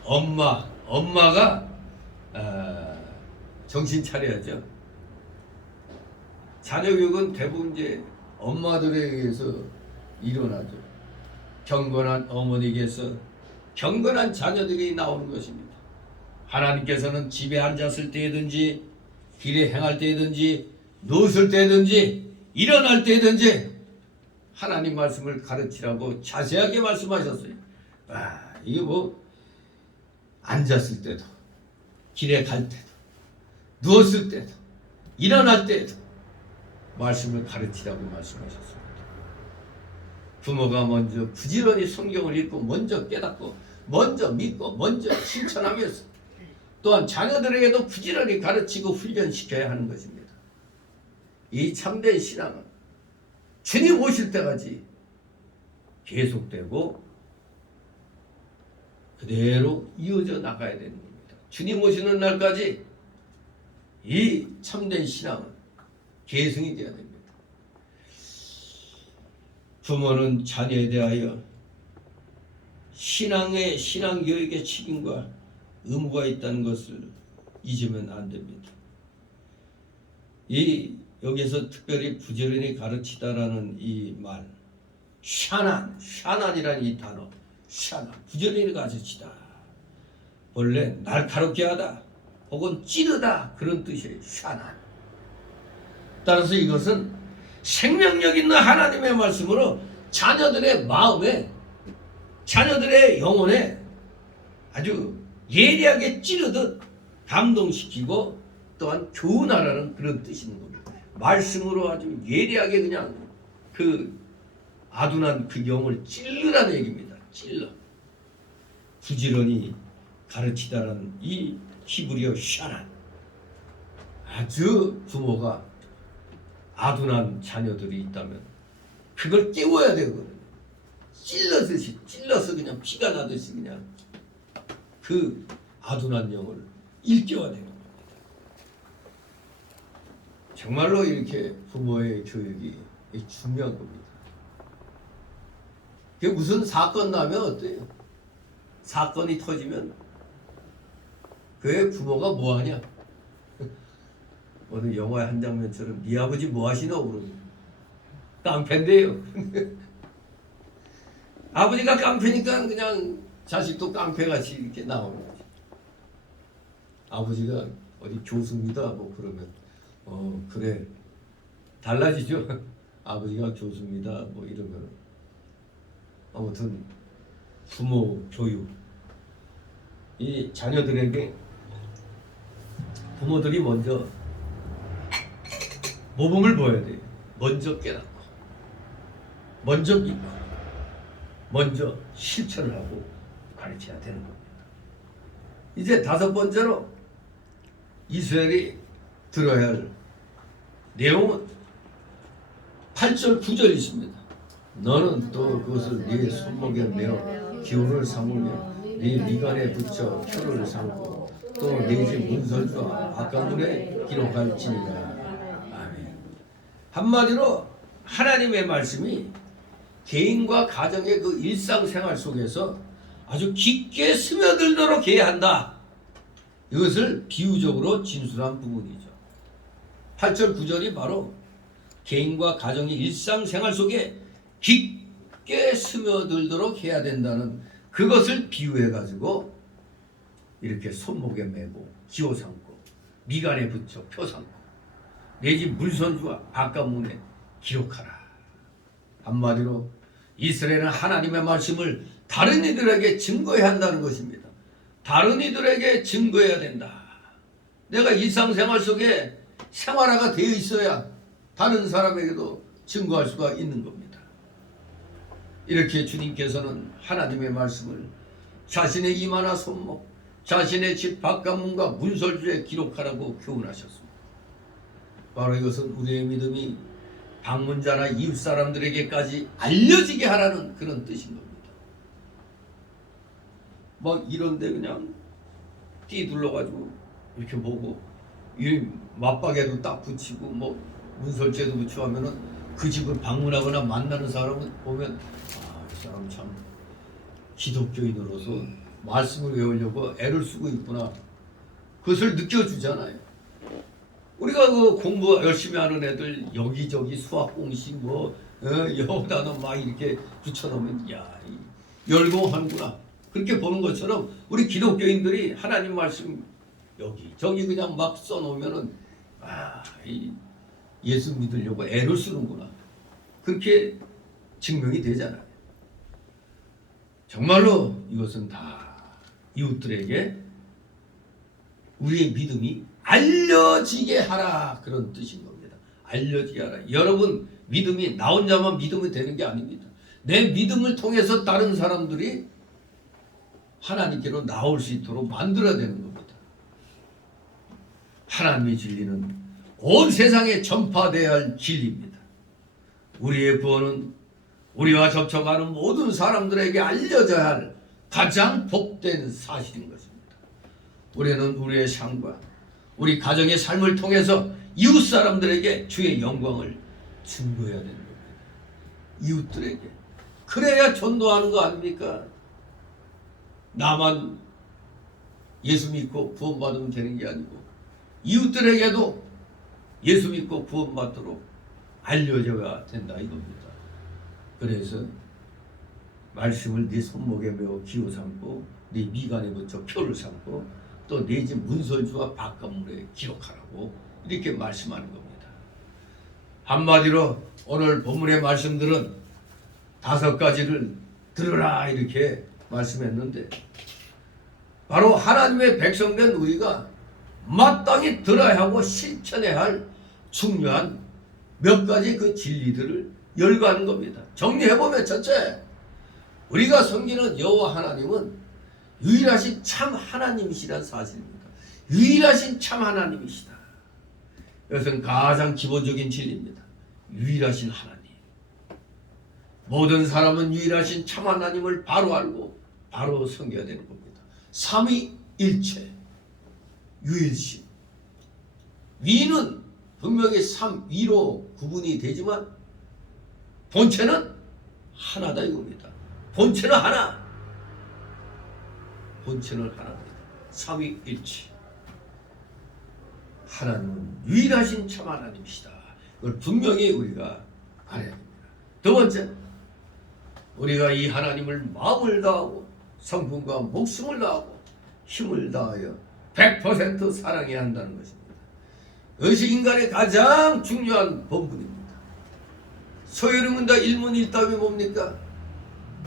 엄마가 정신 차려야죠. 자녀 교육은 대부분 이제 엄마들에 의해서 일어나죠. 경건한 어머니께서 경건한 자녀들이 나오는 것입니다. 하나님께서는 집에 앉았을 때든지 길에 행할 때든지 누웠을 때든지 일어날 때든지 하나님 말씀을 가르치라고 자세하게 말씀하셨어요. 이게 뭐 앉았을 때도 길에 갈 때도 누웠을 때도 일어날 때도 말씀을 가르치라고 말씀하셨습니다. 부모가 먼저 부지런히 성경을 읽고 먼저 깨닫고 먼저 믿고 먼저 실천하면서 또한 자녀들에게도 부지런히 가르치고 훈련시켜야 하는 것입니다. 이 참된 신앙은 주님 오실 때까지 계속되고 그대로 이어져 나가야 되는 겁니다. 주님 오시는 날까지 이 참된 신앙은 계승이 되어야 됩니다. 부모는 자녀에 대하여 신앙교육의 책임과 의무가 있다는 것을 잊으면 안 됩니다. 여기서 특별히 부지런히 가르치다라는 이 말, 샤난이라는 이 단어, 부지런히 가르치다. 원래 날카롭게 하다, 혹은 찌르다 그런 뜻이에요. 샤난. 따라서 이것은 생명력 있는 하나님의 말씀으로 자녀들의 마음에, 자녀들의 영혼에 아주 예리하게 찌르듯 감동시키고 또한 교훈하라는 그런 뜻이 있는 겁니다. 말씀으로 아주 예리하게 그냥 그 아둔한 그 영을 찔르라는 얘기입니다. 찔러. 부지런히 가르치다라는 이 히브리어 샤난. 아주 부모가 아둔한 자녀들이 있다면 그걸 깨워야 되거든요. 찔러서 그냥 피가 나듯이 그냥 그 아둔한 영을 일깨워야 되는 겁니다. 정말로 이렇게 부모의 교육이 중요한 겁니다. 그게 무슨 사건 나면 어때요? 사건이 터지면 그 부모가 뭐하냐? 어느 영화의 한 장면처럼 네 아버지 뭐 하시노? 그러면 깡패인데요. 아버지가 깡패니까 그냥 자식도 깡패같이 이렇게 나오는 거죠. 아버지가 어디 교수입니다 뭐 그러면 그래 달라지죠. 아버지가 교수입니다 뭐 이러면 아무튼 부모 교육 이 자녀들에게 부모들이 먼저 모범을 보여야 돼요. 먼저 깨닫고 먼저 믿고 먼저 실천을 하고 가르쳐야 되는 겁니다. 이제 다섯 번째로 이스라엘이 들어야 할 내용은 8절 9절 있습니다. 너는 또 그것을 네 손목에 메어 기울을 삼으며 네 미간에 붙여 표를 삼고 또 네 집 문설주와 악가문에 기록할지니라. 아멘. 한마디로 하나님의 말씀이 개인과 가정의 그 일상생활 속에서 아주 깊게 스며들도록 해야 한다. 이것을 비유적으로 진술한 부분이죠. 8절 9절이 바로 개인과 가정의 일상생활 속에 깊게 스며들도록 해야 된다는 그것을 비유해가지고 이렇게 손목에 메고 기호 삼고 미간에 붙여 표 삼고 내 집 물선주와 바깥문에 기록하라. 한마디로 이스라엘은 하나님의 말씀을 다른 이들에게 증거해야 한다는 것입니다. 다른 이들에게 증거해야 된다. 내가 일상생활 속에 생활화가 되어 있어야 다른 사람에게도 증거할 수가 있는 겁니다. 이렇게 주님께서는 하나님의 말씀을 자신의 이마나 손목, 자신의 집 바깥문과 문설주에 기록하라고 교훈하셨습니다. 바로 이것은 우리의 믿음이 방문자나 이웃 사람들에게까지 알려지게 하라는 그런 뜻인 겁니다. 막 이런데 그냥 띠 둘러가지고 이렇게 보고 이 맞박에도 딱 붙이고 뭐 문설주에도 붙이고 하면은 그 집을 방문하거나 만나는 사람을 보면 이 사람 참 기독교인으로서 말씀을 외우려고 애를 쓰고 있구나. 그것을 느껴주잖아요. 우리가 그 공부 열심히 하는 애들 여기저기 수학 공식 영어 단어 막 이렇게 붙여놓으면 열공하는구나. 그렇게 보는 것처럼 우리 기독교인들이 하나님 말씀 여기 저기 그냥 막 써놓으면은 예수 믿으려고 애를 쓰는구나. 그렇게 증명이 되잖아요. 정말로 이것은 다 이웃들에게 우리의 믿음이 알려지게 하라, 그런 뜻인 겁니다. 알려지게 하라. 여러분 믿음이 나 혼자만 믿으면 되는 게 아닙니다. 내 믿음을 통해서 다른 사람들이 하나님께로 나올 수 있도록 만들어야 되는 겁니다. 하나님의 진리는 온 세상에 전파되어야 할 진리입니다. 우리의 구원은 우리와 접촉하는 모든 사람들에게 알려져야 할 가장 복된 사실인 것입니다. 우리는 우리의 삶과 우리 가정의 삶을 통해서 이웃 사람들에게 주의 영광을 증거해야 되는 겁니다. 이웃들에게. 그래야 전도하는 거 아닙니까? 나만 예수 믿고 구원받으면 되는 게 아니고 이웃들에게도 예수 믿고 구원받도록 알려져야 된다 이겁니다. 그래서 말씀을 네 손목에 메어 기호 삼고 네 미간에 붙여 표를 삼고 또 네 집 문설주와 바깥문에 기록하라고 이렇게 말씀하는 겁니다. 한마디로 오늘 본문의 말씀들은 5가지를 들으라 이렇게 말씀했는데 바로 하나님의 백성된 우리가 마땅히 들어야 하고 실천해야 할 중요한 몇 가지 그 진리들을 열거하는 겁니다. 정리해보면 첫째, 우리가 섬기는 여호와 하나님은 유일하신 참 하나님이시라는 사실입니다. 유일하신 참 하나님이시다. 이것은 가장 기본적인 진리입니다. 유일하신 하나님. 모든 사람은 유일하신 참 하나님을 바로 알고 바로 섬겨야 되는 겁니다. 삼위일체, 유일신. 위는 분명히 삼위로 구분이 되지만 본체는 하나다 이겁니다. 본체는 하나. 본체는 하나입니다. 삼위일체. 하나님은 유일하신 참 하나님이시다. 그걸 분명히 우리가 알아야 됩니다. 두 번째, 우리가 이 하나님을 마음을 다하고 성품과 목숨을 다하고 힘을 다하여 100% 사랑해야 한다는 것입니다. 이것이 인간의 가장 중요한 본분입니다. 소요름은다 일문일답이 뭡니까?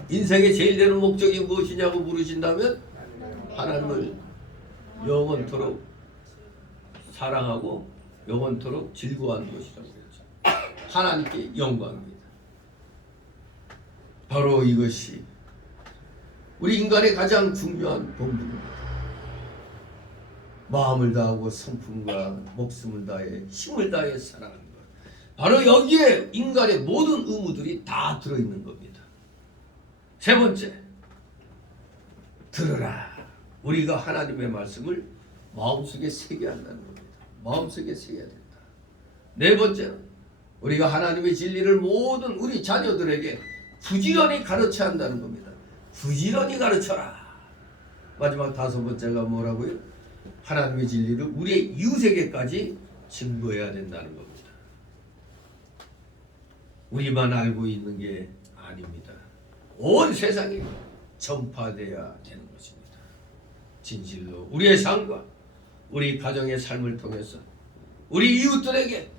인생의 제일 되는 목적이 무엇이냐고 물으신다면 하나님을 영원토록 사랑하고 영원토록 즐거워하는 것이라고 했죠. 하나님께 영광입니다. 바로 이것이 우리 인간의 가장 중요한 본분입니다. 마음을 다하고 성품과 목숨을 다해 힘을 다해 사랑하는 것. 바로 여기에 인간의 모든 의무들이 다 들어있는 겁니다. 세 번째, 들으라. 우리가 하나님의 말씀을 마음속에 새겨야 한다는 겁니다. 마음속에 새겨야 된다. 네 번째는 우리가 하나님의 진리를 모든 우리 자녀들에게 부지런히 가르쳐야 한다는 겁니다. 부지런히 가르쳐라. 마지막 5번째가 뭐라고요? 하나님의 진리를 우리의 이웃에게까지 증거해야 된다는 겁니다. 우리만 알고 있는 게 아닙니다. 온 세상에 전파되어야 되는 것입니다. 진실로 우리의 삶과 우리 가정의 삶을 통해서 우리 이웃들에게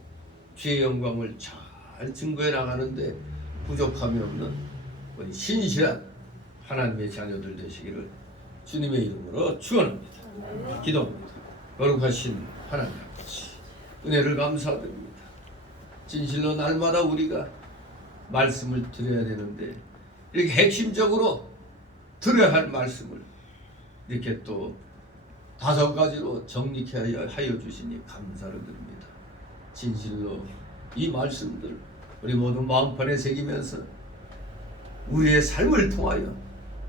주의 영광을 잘 증거해 나가는데 부족함이 없는 우리 신실한 하나님의 자녀들 되시기를 주님의 이름으로 축원합니다. 기도합니다. 거룩하신 하나님 아버지, 은혜를 감사드립니다. 진실로 날마다 우리가 말씀을 드려야 되는데 이렇게 핵심적으로 들어야 할 말씀을 이렇게 또 5가지로 정리하여 주시니 감사를 드립니다. 진실로 이 말씀들 우리 모두 마음판에 새기면서 우리의 삶을 통하여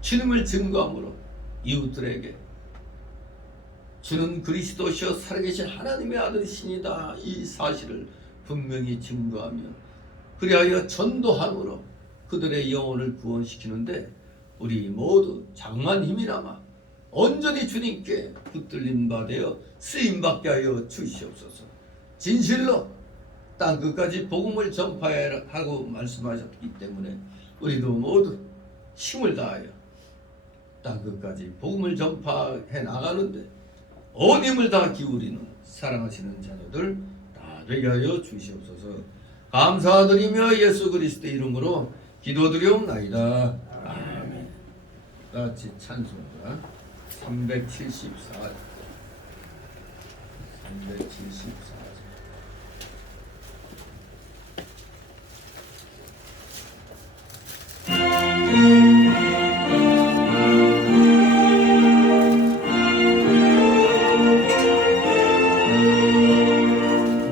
주님을 증거함으로 이웃들에게 주는 그리스도시여 살아계신 하나님의 아들이시니다 이 사실을 분명히 증거하며 그리하여 전도함으로 그들의 영혼을 구원시키는데 우리 모두 장만 힘이나마 온전히 주님께 붙들림 받아 쓰임받게 하여 주시옵소서. 진실로 땅 끝까지 복음을 전파하고 말씀하셨기 때문에 우리도 모두 힘을 다하여 땅 끝까지 복음을 전파해 나가는데 온 힘을 다 기울이는 사랑하시는 자녀들 다 되게 하여 주시옵소서. 감사드리며 예수 그리스도의 이름으로 기도드리옵나이다. 아멘. 같이 찬송가 374. 374.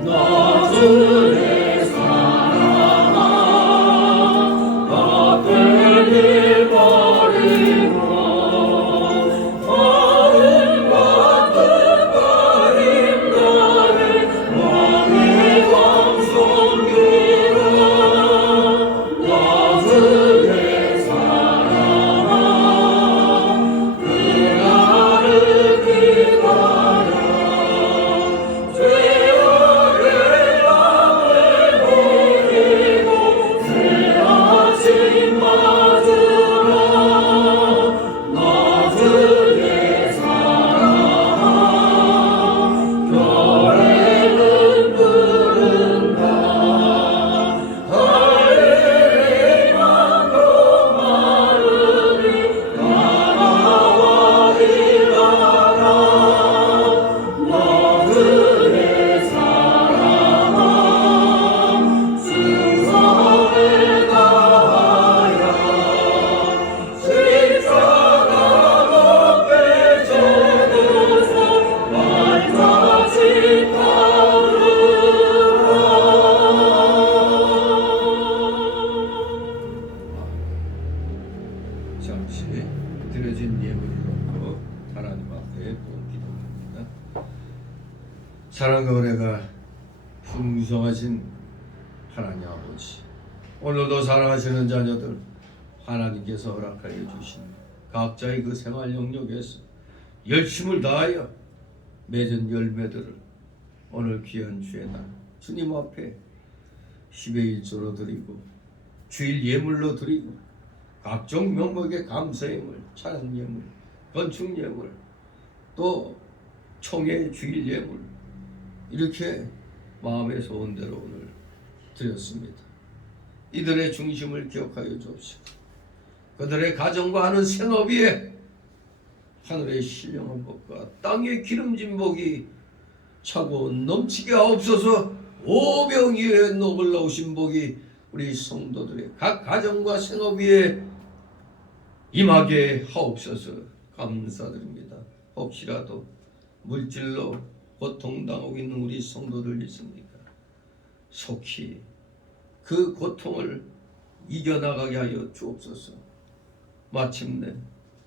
나주의 사랑아 앞을 잃어버리고 마음 같은 바림가를 왕의 왕성기라 나주의 사랑아 그 나를 기다려 잠시 드려진 예물을 놓고 하나님 앞에 기도합니다. 사랑과 은혜가 풍성하신 하나님 아버지, 오늘도 사랑하시는 자녀들 하나님께서 허락하여 주신 각자의 그 생활 영역에서 열심을 다하여 맺은 열매들을 오늘 귀한 주의 날 주님 앞에 10의 1조로 드리고 주일 예물로 드리고 각종 명목의 감사 예물, 찬양 예물, 건축 예물, 또 총회 주일 예물 이렇게 마음에 소원 대로 오늘 드렸습니다. 이들의 중심을 기억하여 주옵시고 그들의 가정과 하는 생업 위에 하늘의 신령한 복과 땅의 기름진 복이 차고 넘치게 하옵소서. 오병 이외에 놀라우신 복이 우리 성도들의 각 가정과 생업 위에 임하게 하옵소서. 감사드립니다. 혹시라도 물질로 고통당하고 있는 우리 성도들 있습니까? 속히 그 고통을 이겨나가게 하여 주옵소서. 마침내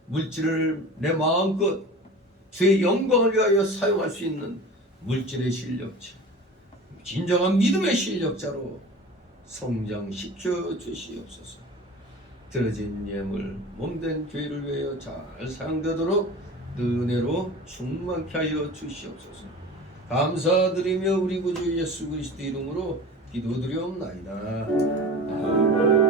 물질을 내 마음껏 주의 영광을 위하여 사용할 수 있는 물질의 실력자, 진정한 믿음의 실력자로 성장시켜 주시옵소서. 들어진 예물 몸된 교회를 위하여 잘 사용되도록 은혜로 충만케 하여 주시옵소서. 감사드리며 우리 구주 예수 그리스도 이름으로 기도드리옵나이다. 아멘.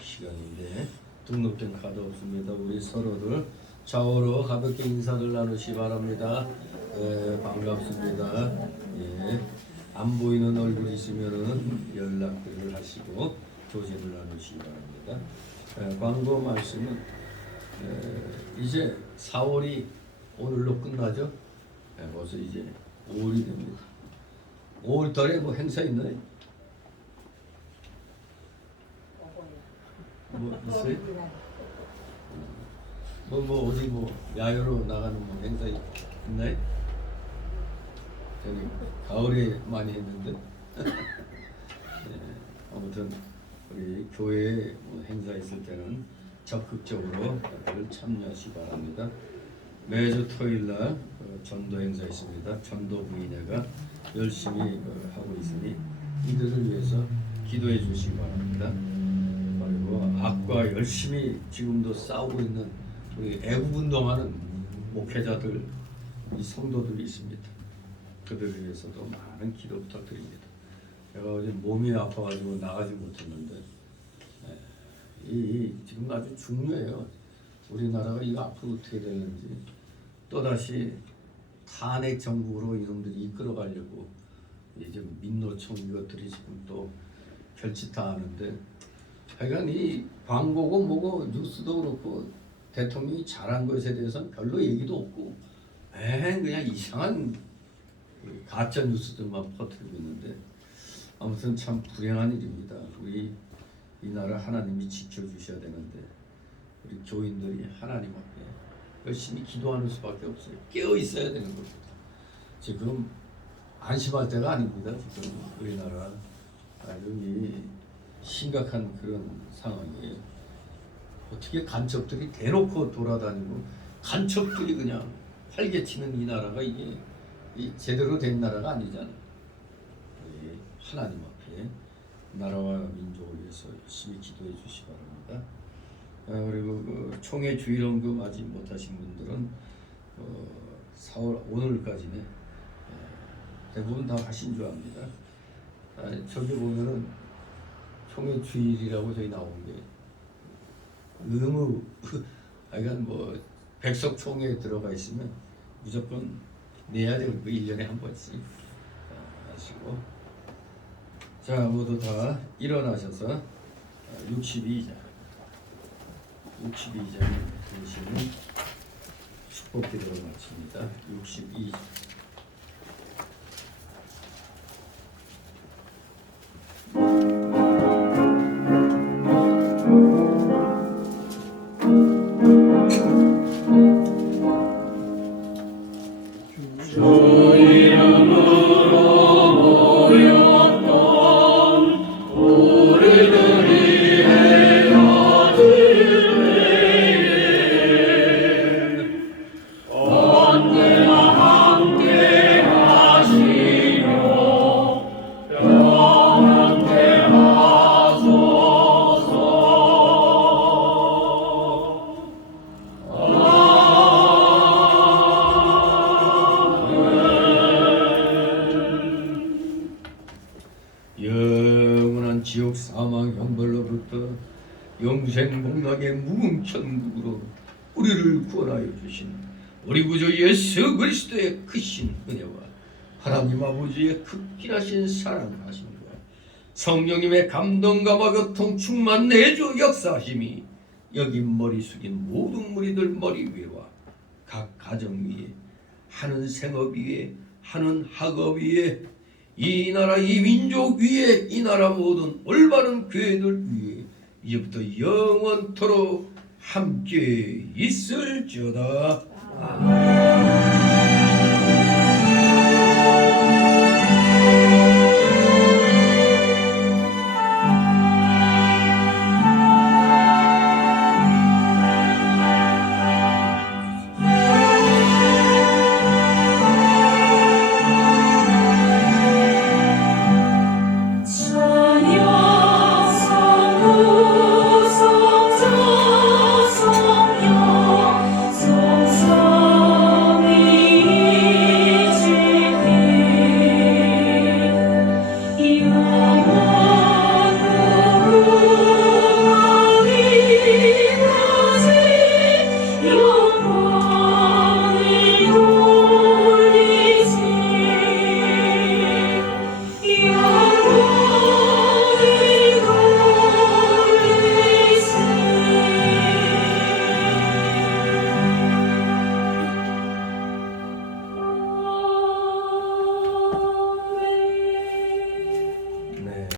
시간인데 등록된 카드 없습니다. 우리 서로들 좌우로 가볍게 인사를 나누시 바랍니다. 반갑습니다. 예, 안 보이는 얼굴 있으면은 연락을 하시고 교제를 나누시기 바랍니다. 광고 말씀은 이제 4월이 오늘로 끝나죠. 벌써 이제 5월이 됩니다. 5월 달에 뭐 행사 있나요? 뭐 있어요? 뭐 어디 뭐 야외로 나가는 뭐 행사 있나요? 저기 가을에 많이 했는데 아무튼 우리 교회에 뭐 행사 있을 때는 적극적으로 다들 참여하시기 바랍니다. 매주 토요일날 전도 행사 있습니다. 전도 부인회가 열심히 하고 있으니 이들을 위해서 기도해 주시기 바랍니다. 그리고 악과 열심히 지금도 싸우고 있는 우리 애국운동하는 목회자들, 이 성도들이 있습니다. 그들을 위해서도 많은 기도 부탁드립니다. 제가 어제 몸이 아파가지고 나가지 못했는데 지금 아주 중요해요. 우리나라가 이거 앞으로 어떻게 되는지 또다시 탄핵 정국으로 이놈들이 이끌어가려고 이제 민노총 이것들이 지금 또 결집당하는데 하여간 이 광고고 뭐고 뉴스도 그렇고 대통령이 잘한 것에 대해서는 별로 얘기도 없고 그냥 이상한 가짜 뉴스들만 퍼뜨리고 있는데 아무튼 참 불행한 일입니다. 우리 이 나라 하나님이 지켜주셔야 되는데 우리 교인들이 하나님 앞에 열심히 기도하는 수밖에 없어요. 깨어 있어야 되는 겁니다. 지금 안심할 때가 아닙니다. 지금 우리나라 아주 심각한 그런 상황이에요. 어떻게 간첩들이 대놓고 돌아다니고 간첩들이 그냥 활개치는 이 나라가 이게 제대로 된 나라가 아니잖아요. 하나님 앞에 나라와 민족을 위해서 열심히 기도해 주시기 바랍니다. 그리고 그 총회 주일언급 아직 못하신 분들은 4월 오늘까지는 대부분 다 하신 줄 압니다. 저기 보면은 총회 주일이라고 저기 나온 게 의무 하여간 뭐 백석 총회에 들어가 있으면 무조건 내야 되고 1년에 한 번씩 하시고 자 모두 다 일어나셔서 62장 되시는 축복 기도를 마칩니다. 62장 영원한 지옥 사망 형벌로부터 영생 복락의 무궁 천국으로 우리를 구원하여 주신 우리 구주 예수 그리스도의 크신 은혜와 하나님 아버지의 극진하신 사랑하심과 성령님의 감동감화 교통 충만 내주 역사하심이 여기 머리 숙인 모든 무리들 머리 위와 각 가정 위에 하는 생업 위에 하는 학업 위에 이 나라 이 민족 위에 이 나라 모든 올바른 교회들 위에 이제부터 영원토록 함께 있을지어다. 아멘.